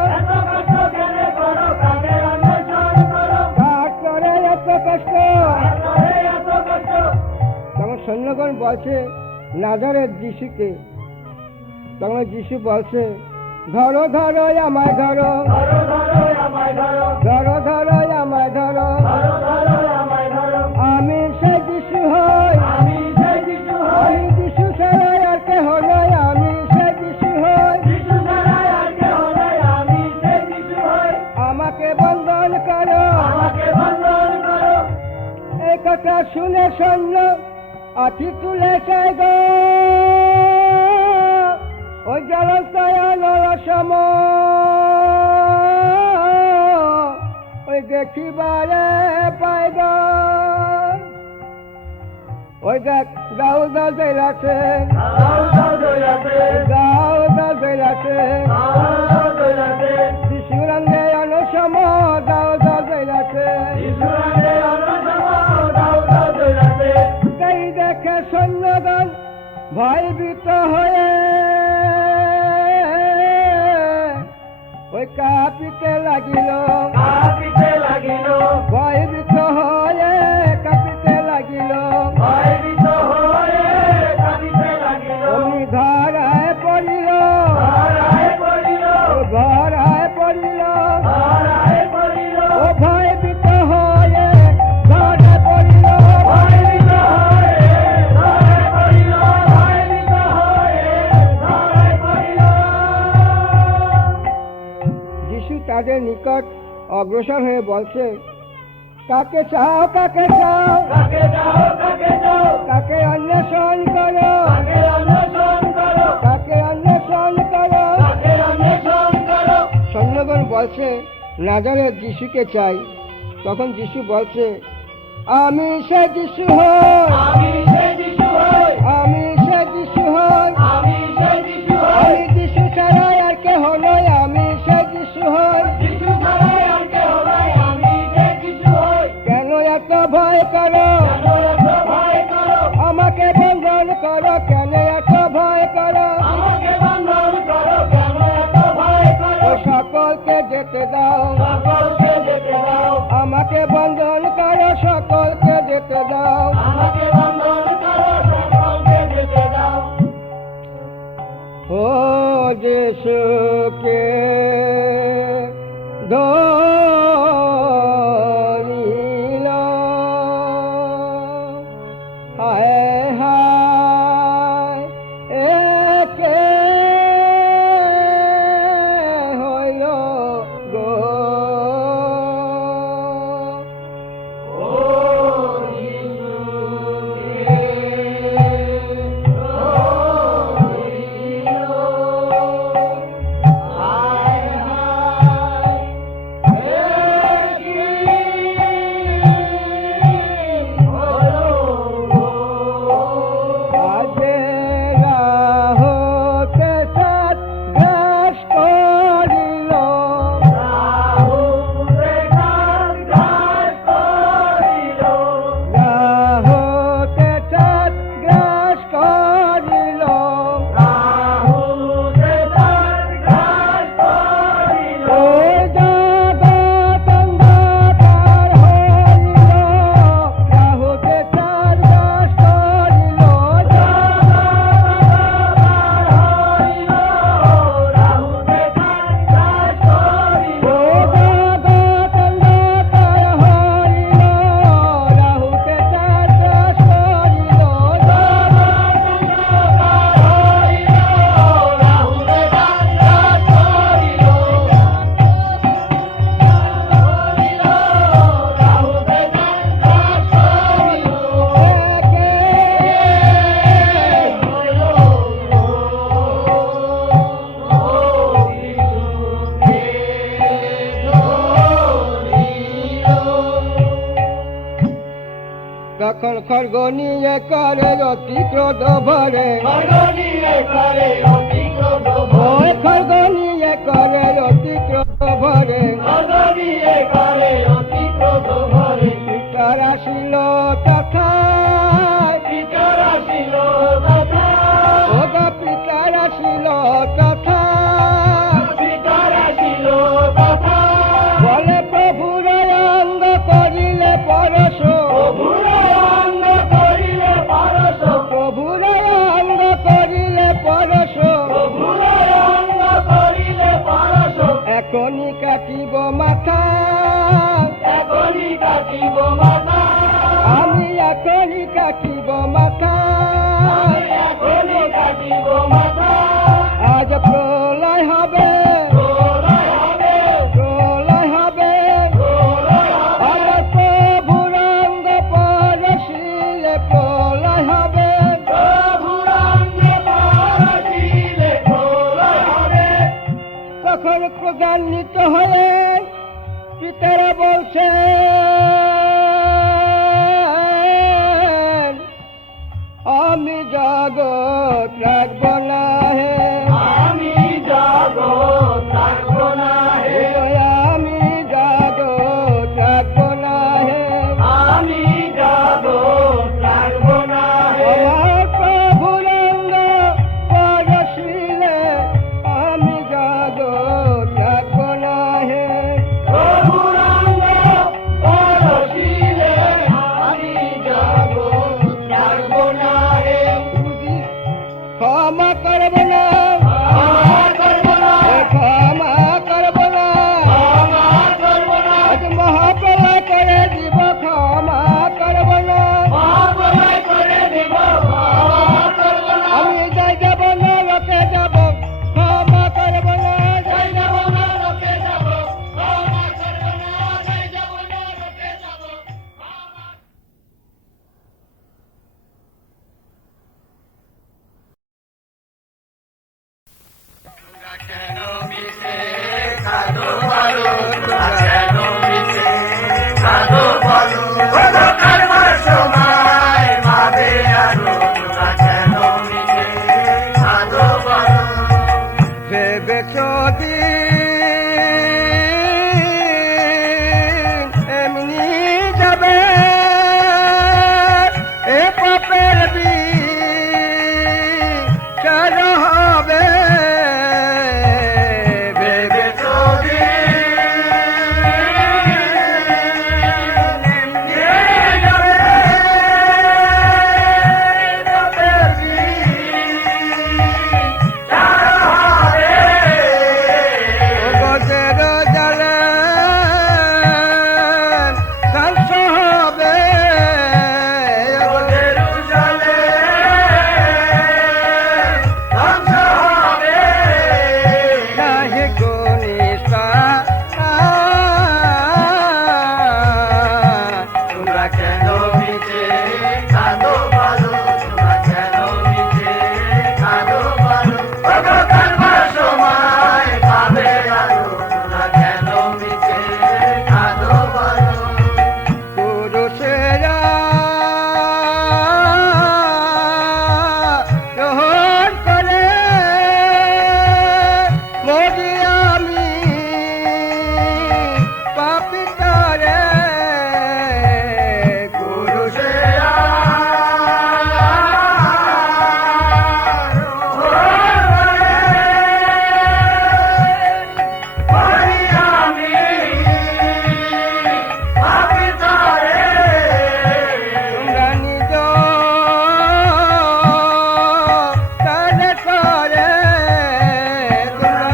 কাজ করে এত কষ্ট। তখন সৈন্যগণ বলছে, নাজারেত যিশুকে। তখন যিশু বলছে, ধরো, ধরো আমায় ধরো, ধরো, ধরো আমায় ধরো, আমি সেই যিশু হই, আমি যিশু ছাড়া আর কেহ নয়, আমি সেই যিশু হই, আমাকে বন্দন করো। এই কথা শুনে সৈন্য আঁখি তুলেছে গো, ওই জ্বলন্ত নরসম, ওই দেখিবারে পাই গো। ওই দেখ দাউদ জেলাছে, দাউদ জেলাছে, যিশুরঙ্গে অনুসম, দাউদ জেলাছে। এই দেখে সৈন্যগণ ভয়ভীত হয়ে ওই কাঁপিতে লাগিল, ভয়ভীত হয়ে কাঁপিতে লাগিল, অমনি ধরায় পড়িল, ধরায় পড়িল, ও ভয়ভীত হয়ে ধরায় পড়িল। যিশু তাদের নিকট অগ্রসর হয়ে বলছে, কাকে চাও, কাকে চাও, কাকে অন্বেষণ করো, কাকে অন্বেষণ করো। সৈন্যগণ বলছে, নাজারেত যিশুকে চাই। তখন যিশু বলছে, আমি সে যিশু হই, আমি সে যিশু হই, আমি যিশু ছাড়া আর কেহ নয়, আমি সে যিশু হই। কেন এত ভয় করো, আমাকে বন্ধন করো, কেন এত ভয় করো, সকলকে যেতে দাও, আমাকে বন্ধন করো, সকলকে যেতে দাও। ও যিশুকে ধরিল, হায় হায় একে হইল গো। তখন খড়গ নিয়ে করে অতি ক্রোধ ভরে, খড়গ নিয়ে করে অতি ক্রোধ ওই ভরে, খড়গ নিয়ে করে অতি ক্রোধ ভরে। খড়গ নিয়ে করে অতি ক্রোধ ভরে, পিতার আসিল তথায়, পিতার আসিল তথা, ও গো পিতার আসিল তথায়। পিতার আসিল তথা, বলে প্রভুর অঙ্গ করিলে পরশ, প্রভুর অঙ্গ করিলে পরশ, প্রভুর অঙ্গ করিলে পরশ। প্রভুর অঙ্গ করিলে পরশ, এখনই কাটিব মাথা, এখনই কাটিব মাথা, আমি এখনই কাটিব মাথা। আমি এখনই কাটিব মাথা। আজ প্রলয় হবে, প্রলয় হবে, প্রলয় হবে। প্রলয় হবে, আমার প্রভুর অঙ্গ পরশিলে প্রলয় হবে। প্রভুর অঙ্গে পরশিলে প্রলয় হবে। তখন ক্রোধান্বিত হয়ে পিতারা বলছে, আমি জগৎ রাখব না হে, আমি জগৎ রাখব না হে, আমি জগৎ রাখব না হে। আমি জগৎ রাখব না হে। আমার প্রভুর অঙ্গ পরশিলে আমি জগৎ রাখব না হে। প্রভুর অঙ্গে পরশিলে আমি জগৎ রাখব না হে। ক্ষমা করব না, ক্ষমা করব না, ক্ষমা করব না। ক্ষমা করব না, আজ মহাপ্রলয় করে দিব, ক্ষমা করব না। মহাপ্রলয় করে দিব, ক্ষমা করব না। আমি যাই যাব না লোকে যাব, ক্ষমা করব না। যাই যাব না লোকে যাব, ক্ষমা করব না। যাই যাব না লোকে যাব, ক্ষমা। কেন মিছে কাঁদো বলো, তোমরা কেন মিছে কাঁদো বলো, ওগো কারবার সময় ভাবে আরো, তোমরা কেন মিছে কাঁদো বলো। ভেবে দিন এমনি যাবে, এ পাপের বিচার হবে। ভেবে অগতের জালে ধ্বংস হবে। নাহি কোনিসা তোমরা কেন মিছে কাঁদো বলো, তোমরা কেন মিছে কাঁদো বলো, ওগো কারবার সময় পাবে আলো, তোমরা কেন মিছে কাঁদো বলো। পুরুষেরা গ্রহণ করে মরি আমি পাপিতারে। পুরুষেরা করি আমি পাপিতারে। তোমরা নিজ কাজে করে, তোমরা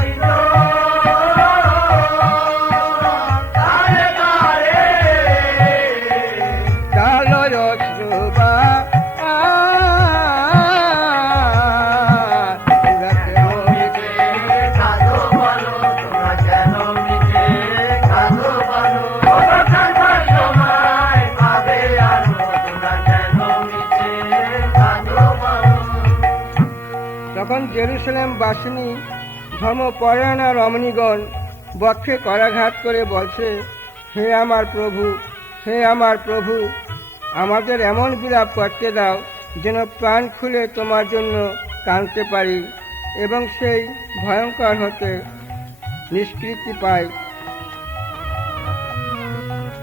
কালো অশ্রুবা তোমরা কেন তখন জেরুসালেম বাসিনী ধর্মপরায়ণা রমণীগণ বক্ষে করাঘাত করে বলছে, হে আমার প্রভু, হে আমার প্রভু, আমাদের এমন বিলাপ করতে দাও যেন প্রাণ খুলে তোমার জন্য কাঁদতে পারি এবং সেই ভয়ঙ্কর হতে নিষ্কৃতি পাই।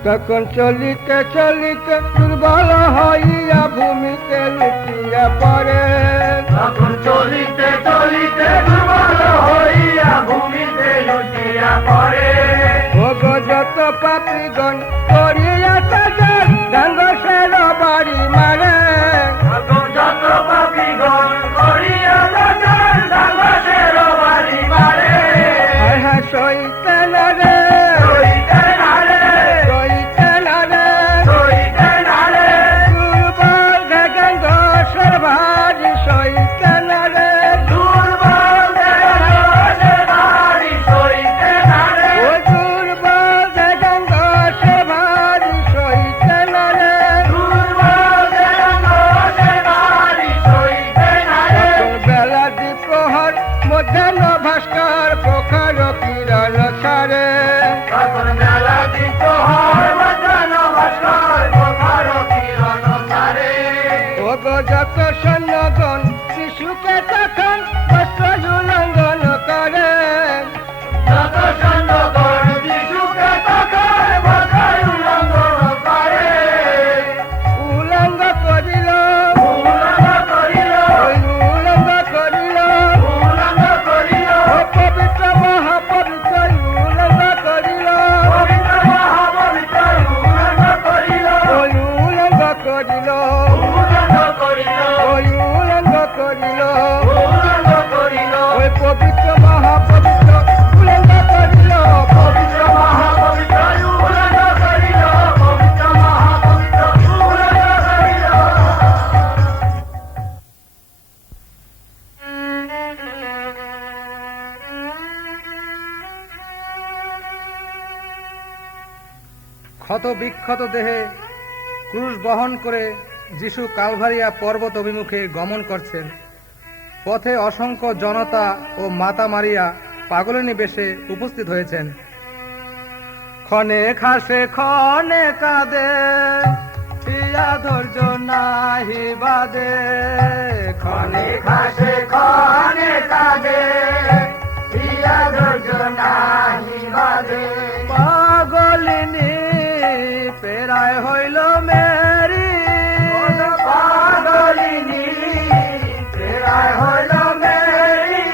তখন চলিতে চলিতে দুর্বল হইয়া ভূমিতে লুটিয়া পড়ে। তখন চলিতে চলিতে দুর্বল হইয়া ভূমিতে লুটিয়া পড়ে। ওগো যত পাপীগণ করিয়া তাদের ডাঙ্গসের বাড়ি মারে। তখন যত পাপীগণ করিয়া তাদের ডাঙ্গসের বাড়ি মারে। হায় হায় সইতে না রে, সইতে না রে, সইতে না রে, সইতে না রে, দুর্বল ডাঙ্গসের বাড়ি সইতে না রে। দুর্বল ডাঙ্গসের বাড়ি সইতে না রে, ও দুর্বল ডাঙ্গসের বাড়ি সইতে না রে। দুর্বল ডাঙ্গসের বাড়ি সইতে না রে। তখন বেলা দ্বিপ্রহর মধ্যাহ্ন ভাস্কর প্রখর কিরণ ছাড়ে। তখন বেলা দিত হয় মধ্যাহ্ন ভাস্কর প্রখর কিরণ ছাড়ে। ওগো যত সৈন্যগণ শিশুকে তখন বস্ত্র উল্লঙ্ঘন করে। যত সৈন্যগণ যিশুকে তখন বস্ত্র উল্লঙ্ঘন করে। উল্লঙ্ঘ করিল, উল্লঙ্ঘ করিল, ওই উল্লঙ্ঘ করিল, উল্লঙ্ঘ করিল, ও পবিত্র মহাপবিত্র উল্লঙ্ঘ করিল, পবিত্র মহাপবিত্র উল্লঙ্ঘ করিল, ওই উল্লঙ্ঘ করিল, উল্লঙ্ঘ করিল, ওই উল্লঙ্ঘ করিল, উল্লঙ্ঘ করিল, ওই পবিত্র মহাপবিত্র উল্লঙ্ঘ করিল। পবিত্র মহাপবিত্র উল্লঙ্ঘ করিল, পবিত্র মহাপবিত্র উল্লঙ্ঘ করিল। ক্ষত বিক্ষত দেহে ক্রুশ বহন করে যিশু কালভারিয়া পর্বত অভিমুখে গমন করছেন। পথে অসংখ্য জনতা ও মাতা মারিয়া পাগলিনী বেশে উপস্থিত হয়েছেন। ক্ষণে খাসে ক্ষণে কাঁদে, পিয়া ধৈর্য নাহি বাদে। ক্ষণে খাসে ক্ষণে কাঁদে, পিয়া ধৈর্য নাহি বাঁধে। পাগলিনী প্রেরায় হইল মেরি, পাগলিনী প্রেরায় হইল মেরি।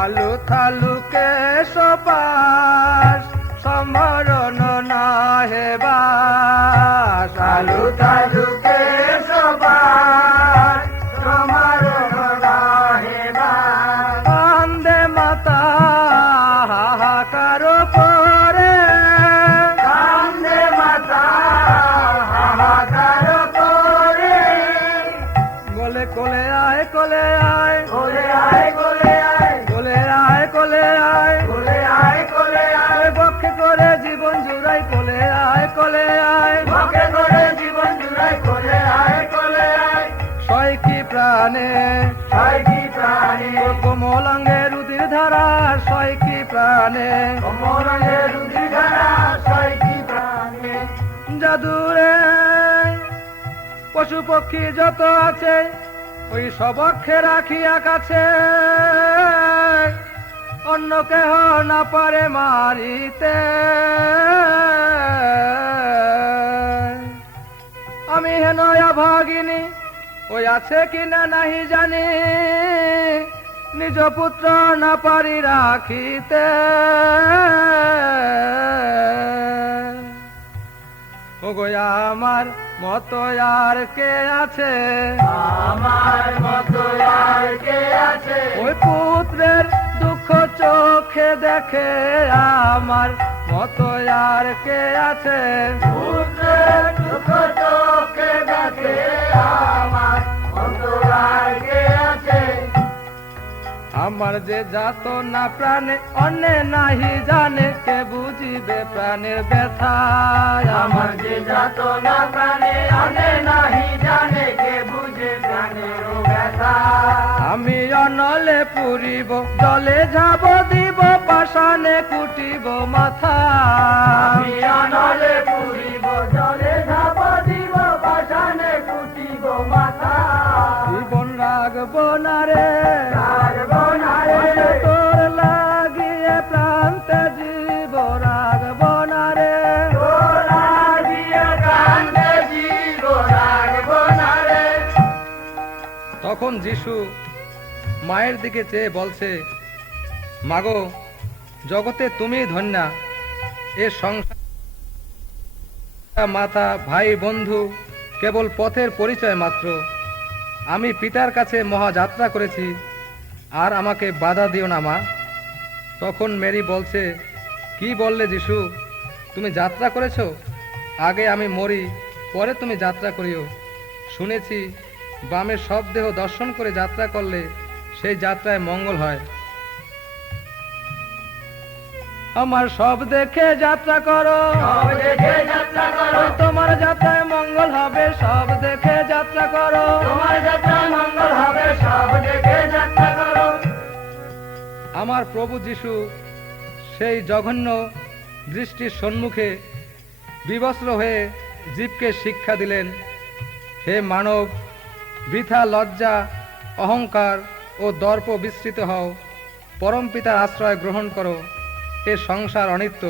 আলু থালুকে সপাস সম্বরণ না হেবাস। আলু তালুকে সবার তোমার রাহেবার। কান্দে মাতা হাহাকার করে, কান্দে মাতা হাহাকার করে। কোলে কোলে আয় কোলে আয়, কোলে আয় কোলে আয়, কোলে আয় কোলে আয়, কোলে আয় কোলে আয়। বক্ষে করে জীবন জুড়াই কোলে আয় কোলে আয়। বুকে করে জীবন জুড়াই কোলে আয় কোলে আয়। সয় কি প্রাণে হয় কি প্রাণে, কোমলাঙ্গে রুদির ধারা, সয় কি প্রাণে কোমরে রুধি ধারা। হয় কি প্রাণে, জাদুরে পশু পক্ষী যত আছে ওই সবক্ষে রাখিয়া কাছে। অন্য কেহ না পারে মারিতে। আমি হেন ভাগিনী ওই আছে কিনা নাহি জানি, নিজ পুত্র না পারি রাখিতে। ওগো আমার মতো আর কে আছে, আমার মতো আর কে আছে। ওই পুত্রের দুঃখ চোখে দেখে আমার মতো আর কে আছে। পুত্রের দুঃখ চোখে দেখে আমার মতো আর কে আছে। আমার যে যাত না প্রাণে অন্যে নাহি জানে, কে বুঝিবে প্রাণের ব্যথা। আমার যে যাত না প্রাণে অনে নাহি জানে, কে বুঝে প্রাণের ব্যথা। আমি অনলে পুরিব, জলে যাব দিব, পাষাণে কুটিব মাথা। আমি অনলে পুরিব, জলে ঝাঁপ তখন যিশু মায়ের দিকে চেয়ে বলছে, মাগো, জগতে তুমি ধন্যা। এ সংসার মাতা ভাই বন্ধু কেবল পথের পরিচয় মাত্র। আমি পিতার কাছে মহাযাত্রা করেছি, আর আমাকে বাধা দিও না মা। তখন মেরি বলছে, কি বললে যিশু, তুমি যাত্রা করেছো? আগে আমি মরি, পরে তুমি যাত্রা করিও। শুনেছি বামের সব দেহ দর্শন করে যাত্রা করলে সেই যাত্রায় মঙ্গল হয়। আমার সব দেখে যাত্রা করো, সব দেখে যাত্রা করো, তোমার যাত্রায় মঙ্গল হবে। সব দেখে যাত্রা করো, তোমার যাত্রা মঙ্গল হবে, সব দেখে যাত্রা করো। আমার প্রভু যিশু সেই জঘন্য দৃষ্টির সম্মুখে বিবস্ত্র হয়ে জীবকে শিক্ষা দিলেন, হে মানব, বৃথা লজ্জা, অহংকার ও দর্প বিস্তৃত হও, পরম পিতার আশ্রয় গ্রহণ করো। এ সংসার অনিত্য।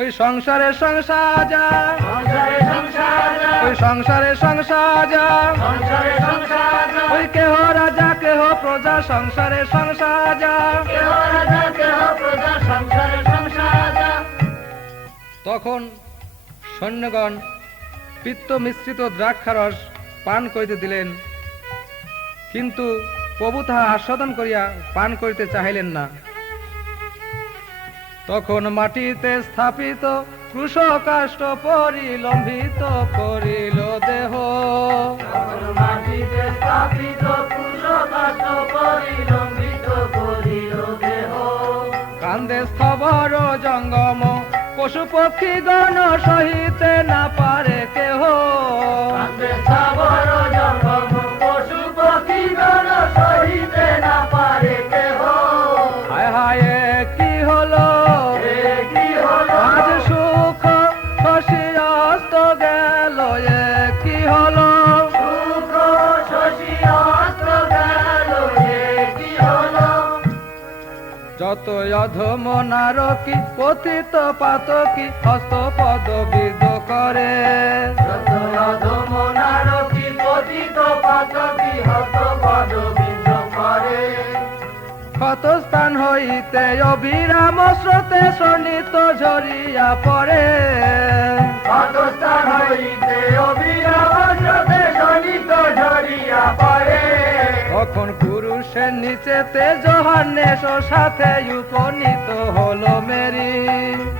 ওই সংসারে সংসার যা, সংসারে সংসার যা, ওই সংসারে সংসার যা, সংসারে সংসার যা, ওই কেহ রাজা কেহ প্রজা, সংসারে সংসার যা। কেহ রাজা কেহ প্রজা, সংসারে সংসার যা। তখন সৈন্যগণ পিত্ত মিশ্রিত দ্রাক্ষারস পান করিতে দিলেন, কিন্তু প্রভু তাহা আস্বাদন করিয়া পান করিতে চাহিলেন না। তখন মাটিতে স্থাপিত ক্রুশকাষ্ঠ পরিলম্বিত করিল দেহ, তখন মাটিতে স্থাপিত ক্রুশকাষ্ঠ পরিলম্বিত করিল দেহ। কান্দে স্থবর জঙ্গম, পশু পক্ষী গণ সহিতে না পারে কেহ। কান্দে স্থাবর জঙ্গম, পশু পক্ষী গণ সহিতে না পারে কেহ। হায় হায় এ কি হলো, এ কি হলো, আজ সুখ শশী অস্ত গেল, এ কি হলো। সুখ শশী অস্ত গেল, এ কি হলো। যত অধম নারকী পতিত পাতকী হস্ত পদবিদ করে, যত অধম নারকী পতিত পাতকী হত পদবিদ্ধ করে। ক্ষত স্থান হইতে অবিরাম স্রোতে শোণিত ঝরিয়া পড়ে। ক্ষতস্থান হইতে অবিরাম স্রোতে শোণিত ঝরিয়া পড়ে। তখন পুরুষের নিচেতে জোহান্নেস সাথে উপনীত হলো মেরি।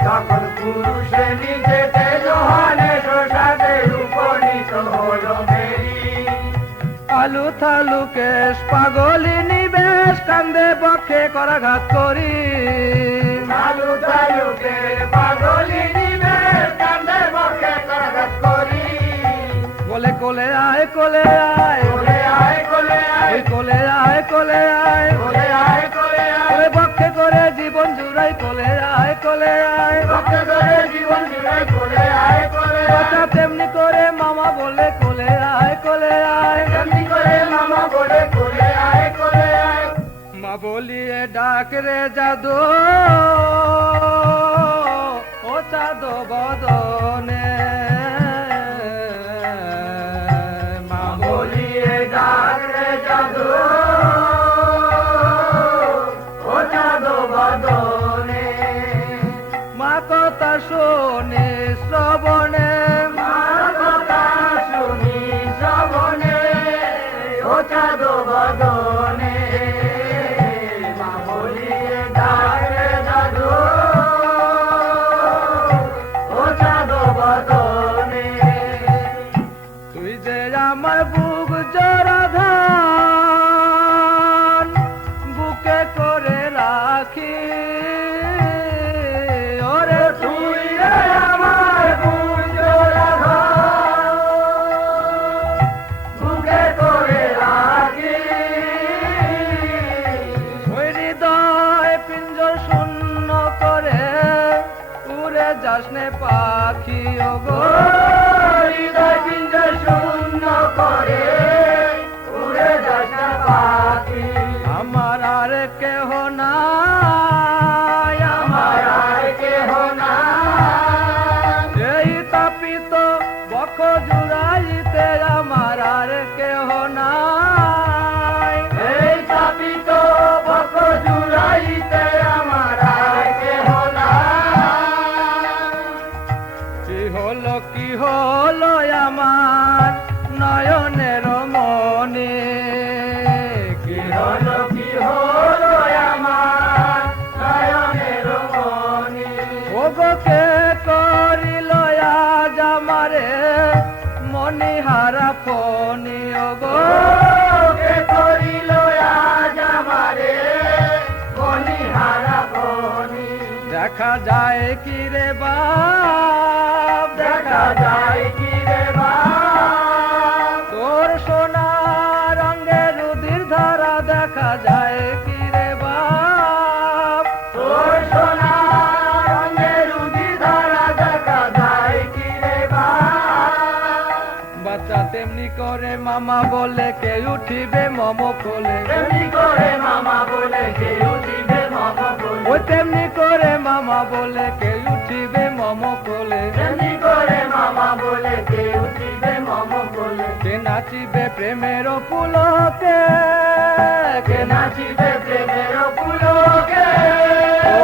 তখন পুরুষের নিজেতে যোহানেস সাথে উপনীত হলো মেরি। আলু থালু কেশ পাগলি নিবেশ, কান্দে বক্ষে করাঘাত করি। আলু তালুকে পাগলিনী বেশ, কান্দে বক্ষে করাঘাত করি। বলে কোলে আয় কোলে আয়, কোলে আয় কোলে আয়, ওই কোলে আয় কোলে আয়, কোলে আয় কোলে আয়, ওরে বক্ষে করে জীবন জুড়াই কোলে আয় কোলে আয়। বক্ষে করে জীবন জুড়ে কোলে আয় কোলে বাচ্চা আয়। তেমনি করে মামা বলে কোলে আয় কোলে আয়। তেমনি করে মামা বলে কোলে আয় কোলে আয়। মা বলিয়ে ডাক রে জাদু, ও চাঁদ বদনে। মা বলিয়ে ডাক রে জাদু, ও চাঁদ বদনে। মা কথা শোনে শ্রবণে, মার কথা শুনি শ্রবণে, ও চাঁদ বদনে। মা বলিয়ে ডাক রে জাদু, ও চাঁদ বদনে। তুই যে আমার বুক জোড়া ধান বুকে করে রাখি। ওরে তুই রে আমার বুঝোরা ঘর, বুকে করে রাখি। ওই হৃদয় পিঞ্জর শূন্য করে উড়ে যাসনে পাখি। ও গো হৃদয় পিঞ্জর শূন্য করে উড়ে যাস না পাখি। আমার আর কেহ নাই, আমার আর কেহ নাই, এই তাপিত বক্ষ জুড়াইতে আমার আর কেহ নাই। হলো আমার নয়নের মনে। কি হলো আমার নয়নের মনে। ওগো কে করিল আজ আমারে মনিহারা ফনি। ওগো কে করিল আজ আমারে মনিহারা ফনি। দেখা যায় কি রে বাপ, দেখা যায় কি রে বাপ, তোর সোনা রঙের রুধির ধারা দেখা যায় কি রে বাপ, তোর সোনা রঙের রুধির ধারা দেখা যায় কি রে বাপ। বাচ্চা তেমনি করে মামা বলে কে উঠিবে মম কোলে, তেমনি করে মামা বলে কে উঠিবে মম কোলে। ওই তেমনি করে মামা বলে কে উঠিবে মম কোলে, তেমনি করে মামা বলে কে উঠিবে মম কোলে। কে নাচিবে প্রেমের পুলকে, কে নাচিবে প্রেমের পুলকে।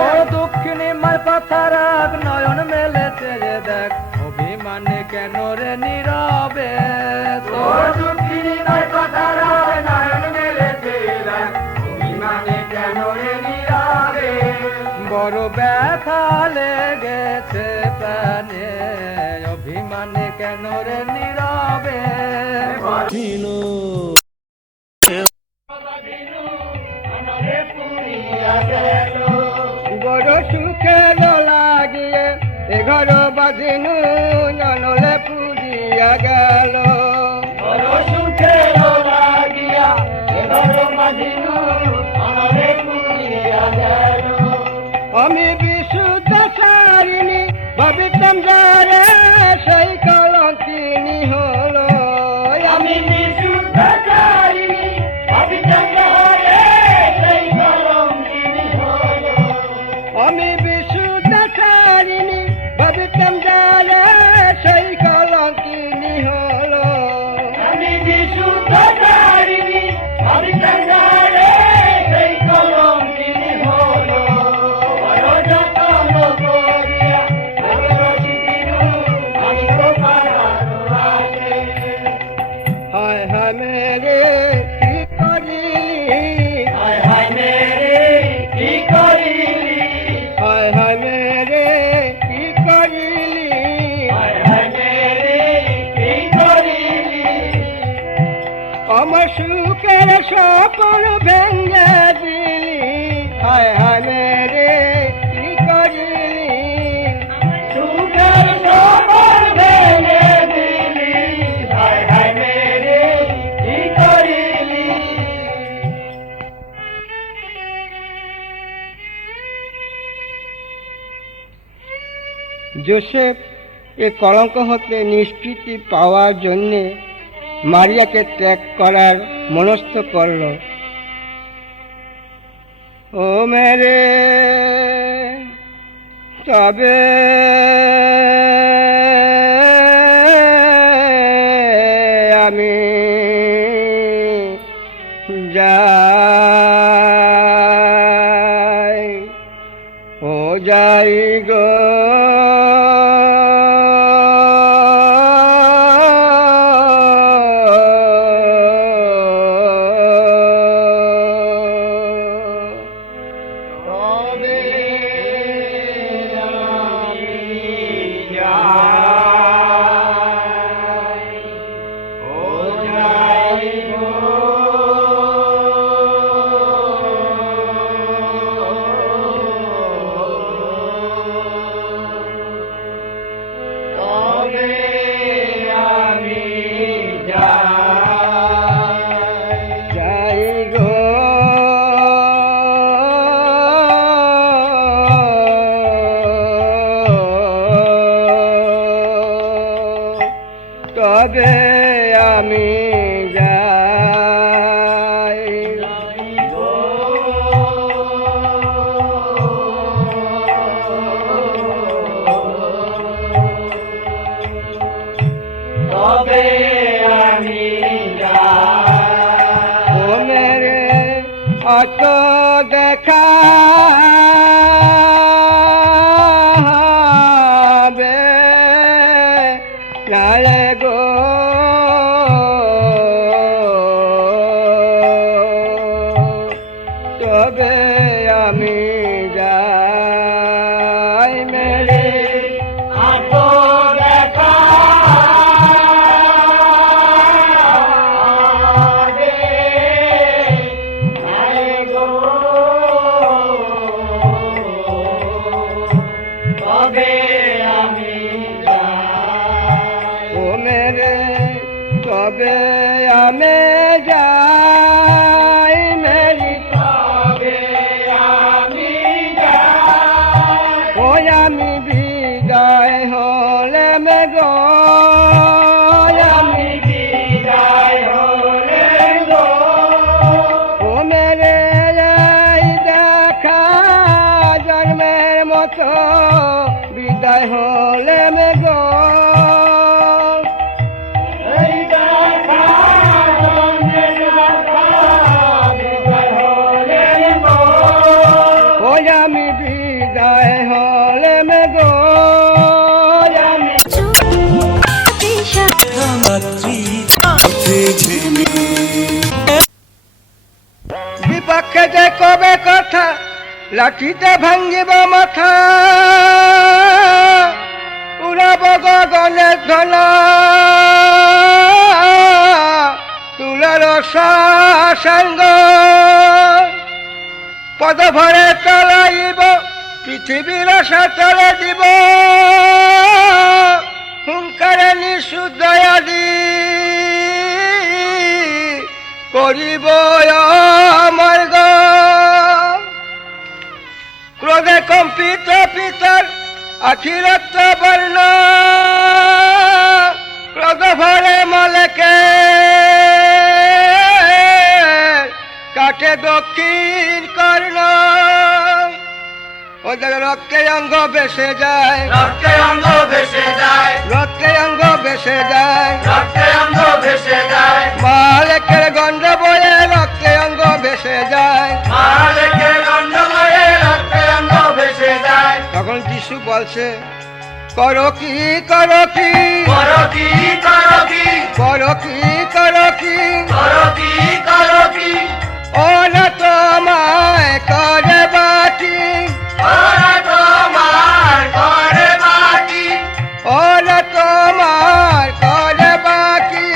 ও দুঃখিনী মার কথা রাখ, নয়ন মেলেছে যে দেখ, অভিমানে কেন রে নীরবে। ও দুঃখিনী মার কথা রাখ, নয়ন মেলেছে দেখ, অভিমানে কেন রে নীরবে। বড় ব্যথা লেগেছে প্রাণে, অভিমানে কেন রে নীরবে। বড় সুখে লাগিয়ে এ ঘর বাজিনু জনলে পুরিয়া গেল। বড় সুখে লাগিয়া এ ঘর বাজিনু জনলে পুরিয়া গেল। আমি বিশুদ্ধ সারিণী ভাবিতাম যারে সেই কলঙ্কিনী হলো। আমি বিশুদ্ধ চারিণী ভাবিতাম যারে সেই কলঙ্কিনী হলো। আমি বিশুদ্ধ সারিণী ভাবিতাম যারে সেই কলঙ্কিনী হলো। আমি বিশুদ্ধ চারিণী ভাবিতাম যারে সেই কলঙ্কিনী হলো। বড় যত্ন করিয়া ভালোবাসিনু আমি গোপাল আসে। হায় হায় মেরে কি করিলি, হায় হায় মেরে কি করিলি, হায় হায় মেরে কি করিলি। হায় হায় মেরে কি করিলি। আমার সুখের সকল ভেঙে দিলি, হায় হায় মেরে কি করিলি। সুখের সফল ভেঙে দিলি, হায় হায় মেরে কি করিলি। জোসেফ এ কলঙ্ক হতে নিষ্কৃতি পাওয়ার জন্যে মারিয়াকে ত্যাগ করার মনস্থ করল। ও মেরে তবে আমি যাই, ও যাই গো। তবে আমি যাই, ও যাই গো। তবে আমি যাই, যাই গো। তবে আমি যাই, তবে আমি যাই। ও মেরে অত দেখা হবে নালে গো তবে আমি যাই মেরে আতো দেখা দে আয় গো তবে আমি যাই ও মেরে তবে আমি যাই মেরি তবে আমি যাই ওই আমি বিদায় হলে গো আমি বিদায় হলে গো ও মেরে এই দেখা জন্মের মতো বিদায় হলে গো এই দেখা জন্মের দেখা বিদায় হলে গো ওই আমি বিদায় হলে গো আমি বিপক্ষে যে কবে কথা লাঠিতে ভাঙ্গিব মাথা উড়াব গগনের ধনা তুলার সাঙ্গ পদ ভরে চলাইব পৃথিবীর সাচলে দিব হুঙ্কারে নিশুদ্ধয়াদি করিব অমর্গ ক্রোধে কম্পিত পিতর আখিরত্ব বর্ণ ক্রোধ ভরে মলেকে কাটে দক্ষিণ কর্ণ ওদের রক্তে অঙ্গ বেসে যায় রক্তে অঙ্গ ভেসে যায় রক্তে অঙ্গ বেসে যায় রক্তে অঙ্গ ভেসে যায় মালেকের গন্ধ বয়ে রক্তে অঙ্গ বেসে যায় মালিকের গন্ধময়ে রক্তে অঙ্গ ভেসে যায় তখন যিশু বলছে করো কি করো কি করো কি করো কি করো কি করো কি করো কি করো কি ও না তোমায় করে বাকি ওরা তোমার করে বাকি ও না তোমার করে বাকি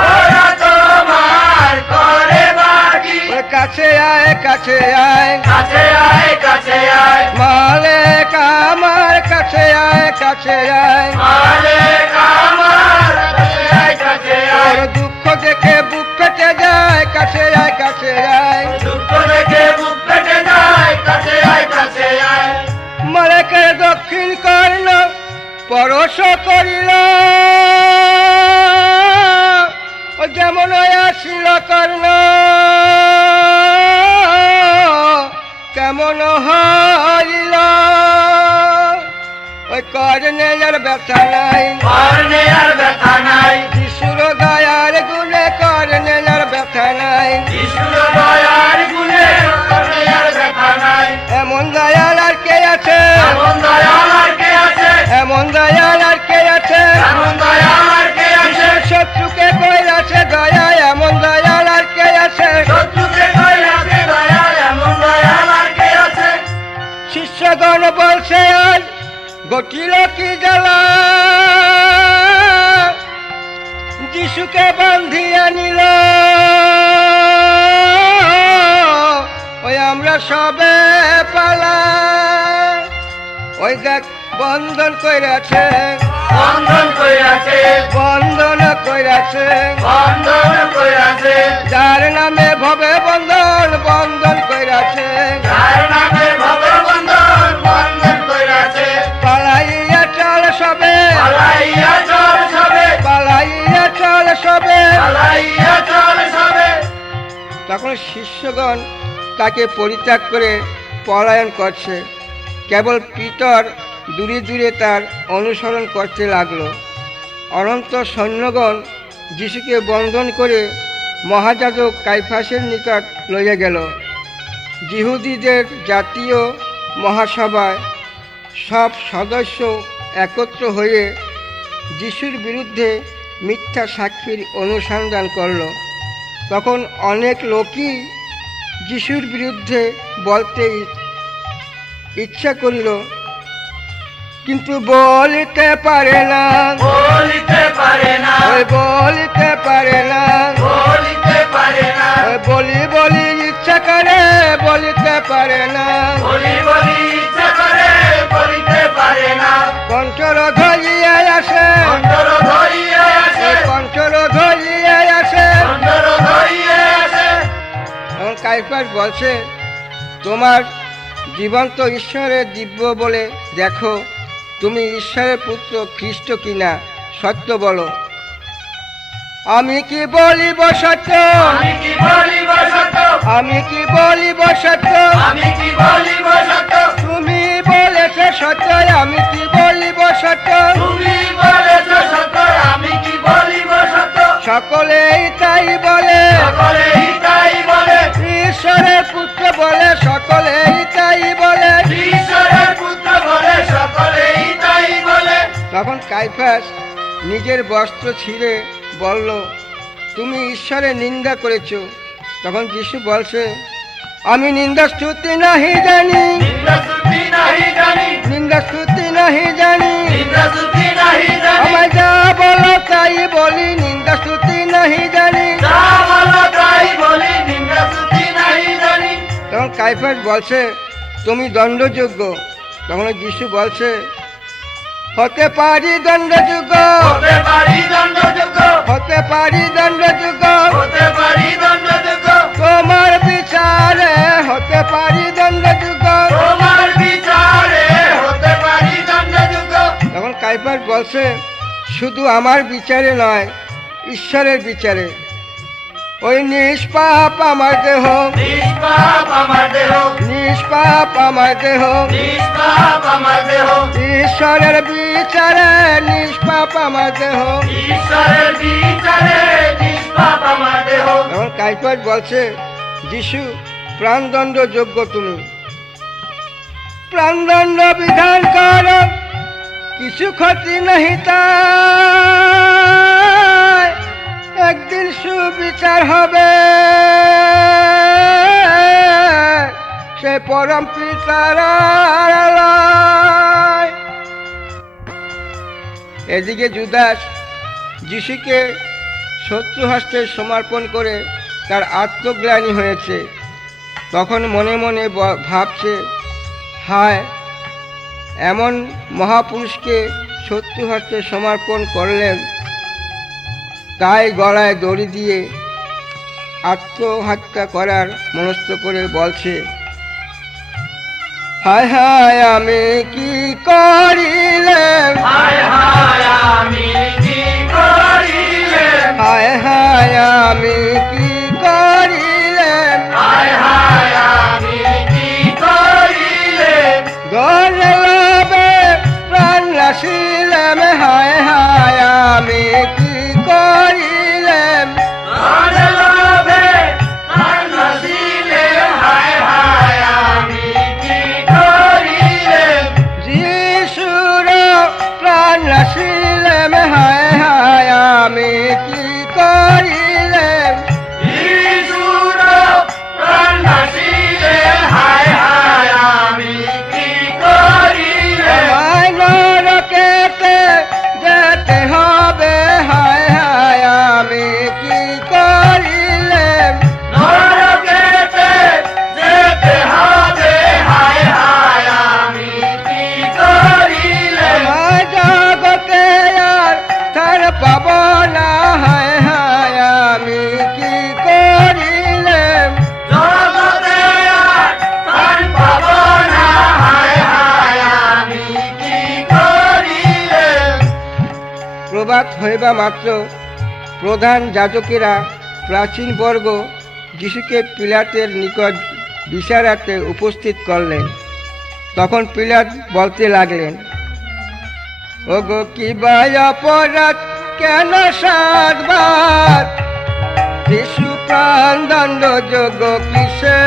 ওরা তোমার করে বাকি ওর কাছে আয় কাছে আয় কাছে আয় কাছে আয় মালিক আমার কাছে আয় কাছে আয় মালিক আমার কাছে আয় কাছে আয় ওর দুঃখ দেখে বুক ফেটে যায় কাছে আয় কাছে আয় দুঃখ দেখে বুক ফেটে যায় কাছে আয় কাছে আয় মালিকের দক্ষিণ কর্ণ পরশ করিল ও যেমন আসিল কর্ণ কেমন হইল ওই কর্ণের ব্যথা নাই কর্ণে আর ব্যথা নাই যিশুর দয়ার গুণে কর্ণের ব্যথা নাই যিশুর দয়ার গুণে কর্ণে আর ব্যথা নাই এমন দয়াল আর কে আছে এমন দয়াল আর কে আছে এমন দয়াল আর কে আছে এমন দয়াল আর কে আছে শত্রুকে কইরাছে দয়া এমন দয়াল আর কে আছে শত্রুকে কইরাছে দয়াল এমন দয়াল আর কে আছে শিষ্যগণ বলছে আজ গঠিল কি জ্বালা যিশুকে বান্ধিয়া নিল ওই আমরা সবে পালা ওই দেখ বন্ধন কইরাছে বন্ধন কইরাছে বন্ধন কইরাছে বন্ধন কইরাছে যার নামে ভবে বন্ধন বন্ধন কইরাছে যার নামে ভগবন্ধন বন্ধন কইরাছে পালাইয়া চল সবে পালাইয়া চল সবে পালাইয়া চল সবে পালাইয়া চল সবে তখন শিষ্যগণ তাকে পরিত্যাগ করে পলায়ন করছে কেবল পিতর দূরে দূরে তার অনুসরণ করতে লাগলো অনন্ত সৈন্যগণ যিশুকে বন্ধন করে মহাযাজক কাইফাসের নিকট লইয়া গেল যিহুদীদের জাতীয় মহাসভায় সব সদস্য একত্র হয়ে যিশুর বিরুদ্ধে মিথ্যা সাক্ষীর অনুসন্ধান করল। তখন অনেক লোকই যিশুর বিরুদ্ধে বলতে ইচ্ছা করিল, কিন্তু বলিতে পারে না, বলিতে পারে না, ওই বলিতে পারে না, বলিতে পারে না, ওই বলি বলি ইচ্ছা করে বলিতে পারে না, বলি বলি ইচ্ছা করে বলিতে পারে না। কণ্ঠরোধ হইয়া আসে, অন্তর ধরিয়ে আসে, ওই কণ্ঠরোধ হইয়া আসে। অন্তর ধরিয়ে আসে। এবং কাইফাস বলছে, তোমার জীবন্ত ঈশ্বরের দিব্য বলে দেখো, তুমি ঈশ্বরের পুত্র খ্রিস্ট কিনা সত্য বলো। আমি কি বলিব সত্য, আমি কি বলিব সত্য, আমি কি বলিব সত্য, আমি কি বলিব সত্য, তুমি বলেছ সত্য, আমি কি বলিব সত্য। তুমি বলেছ সত্য, আমি কি বলিব সত্য। সকলেই তাই বলে, সকলেই তাই বলে, ঈশ্বরের পুত্র বলে সকলেই তাই বলে। ঈশ্বরের পুত্র বলে সকলেই তাই বলে। তখন কাইফাস নিজের বস্ত্র ছিঁড়ে বলল, তুমি ঈশ্বরের নিন্দা করেছ। তখন যিশু বলছে, আমি নিন্দা স্তুতি নাহি জানি, নিন্দা স্তুতি নাহি জানি, নিন্দা স্তুতি নাহি জানি। নিন্দা স্তুতি নাহি জানি, আমায় যা বলো তাই বলি, নিন্দা স্তুতি নাহি জানি। যা বলো তাই বলি, নিন্দা স্তুতি নাহি জানি। তখন কাইফাস বলছে, তুমি দণ্ডযোগ্য। তখন যিশু বলছে, হতে পারি দণ্ডযোগ্য, হতে পারি দণ্ডযোগ্য, হতে পারি দণ্ডযোগ্য, হতে পারি দণ্ডযোগ্য, তোমার বিচারে হতে পারি দণ্ডযোগ্য। তোমার বিচারে হতে পারি দণ্ডযোগ্য। তখন কাইফাস বলছে, শুধু আমার বিচারে নয়, ঈশ্বরের বিচারে। ওই নিষ্পাপ আমার দেহ, নিষ্পাপ আমার দেহ, নিষ্পাপ আমার দেহ, নিষ্পাপ আমার দেহ, ঈশ্বরের বিচারে নিষ্পাপ আমার দেহ। ঈশ্বরের বিচারে নিষ্পাপ আমার দেহ। তখন কাইফাস বলছে, যিশু প্রাণদণ্ড যোগ্য তুমি, প্রাণদণ্ড বিধান কর, কিছু ক্ষতি নাহি তাই, একদিন সুবিচার হবে, সে পরম পিতার আলয়। এদিকে জুদাস যিশুকে শত্রু হস্তে সমর্পণ করে তার আত্মগ্লানি হয়েছে। তখন মনে মনে ভাবছে, হায়, এমন মহাপুরুষকে শত্রু হস্তে সমর্পণ করলেন, তাই গলায় দড়ি দিয়ে আত্মহত্যা করার মনস্থ করে বলছে, হায় হায় আমি কি করিলে, হায় হায় আমি কি করিলে, হায় হায় আমি কি করিলে, হায় হায় আমি কি করিলে, ধরে লবে প্রাণ নাশিলাম, হায় হায় আমি কি করিলাম। ধনে লোভে প্রাণ নাশিলে, হায় হায় আমি কি করিলে, যিশুর প্রাণ নাশিলাম, হায় হায় আমি কি করিলাম। যিশুর প্রাণ নাশিলে, হায় হায় আমি কি করিলে, আমায় নরকেতে যেতে হবে, হায় হায় আমি কি করিলাম। নরকেতে যেতে হবে, হায় হায় আমি কি করিলে, আমায় জগতে আর তার পাব না, হায় হায় আমি কি করিলাম। জগতে আর স্থান পাব না, হায় হায় আমি কি করিলে। প্রভাত হইবা মাত্র প্রধান যাজকেরা প্রাচীন বর্গ যিশুকে পিলাতের নিকট বিচারার্থে উপস্থিত করলেন। তখন পিলাত বলতে লাগলেন, ওগো কি বা অপরাধ কেন সাতবার, যিশু প্রাণ দণ্ড যোগ্য কিসে।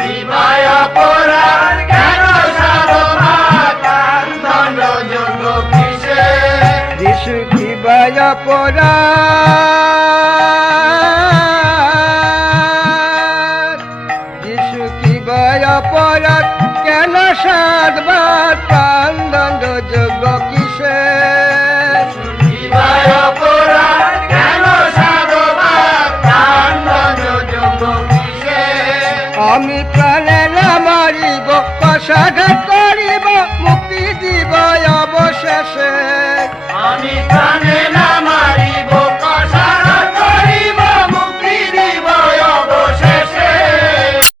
কিবায় অপরাধ কেন সাধনা, প্রাণ দণ্ড যোগ্য কিসে। যিশু কি বায়া পরাত, যিশু কি বায়া পরাত, কেন সাতবার প্রাণ দণ্ড যোগ্য কিসে? বিবাহ অপরাধ কেন সাধুবাদ প্রাণ দণ্ড যোগ্য কিসে? আমি প্রাণে না মারিব কষা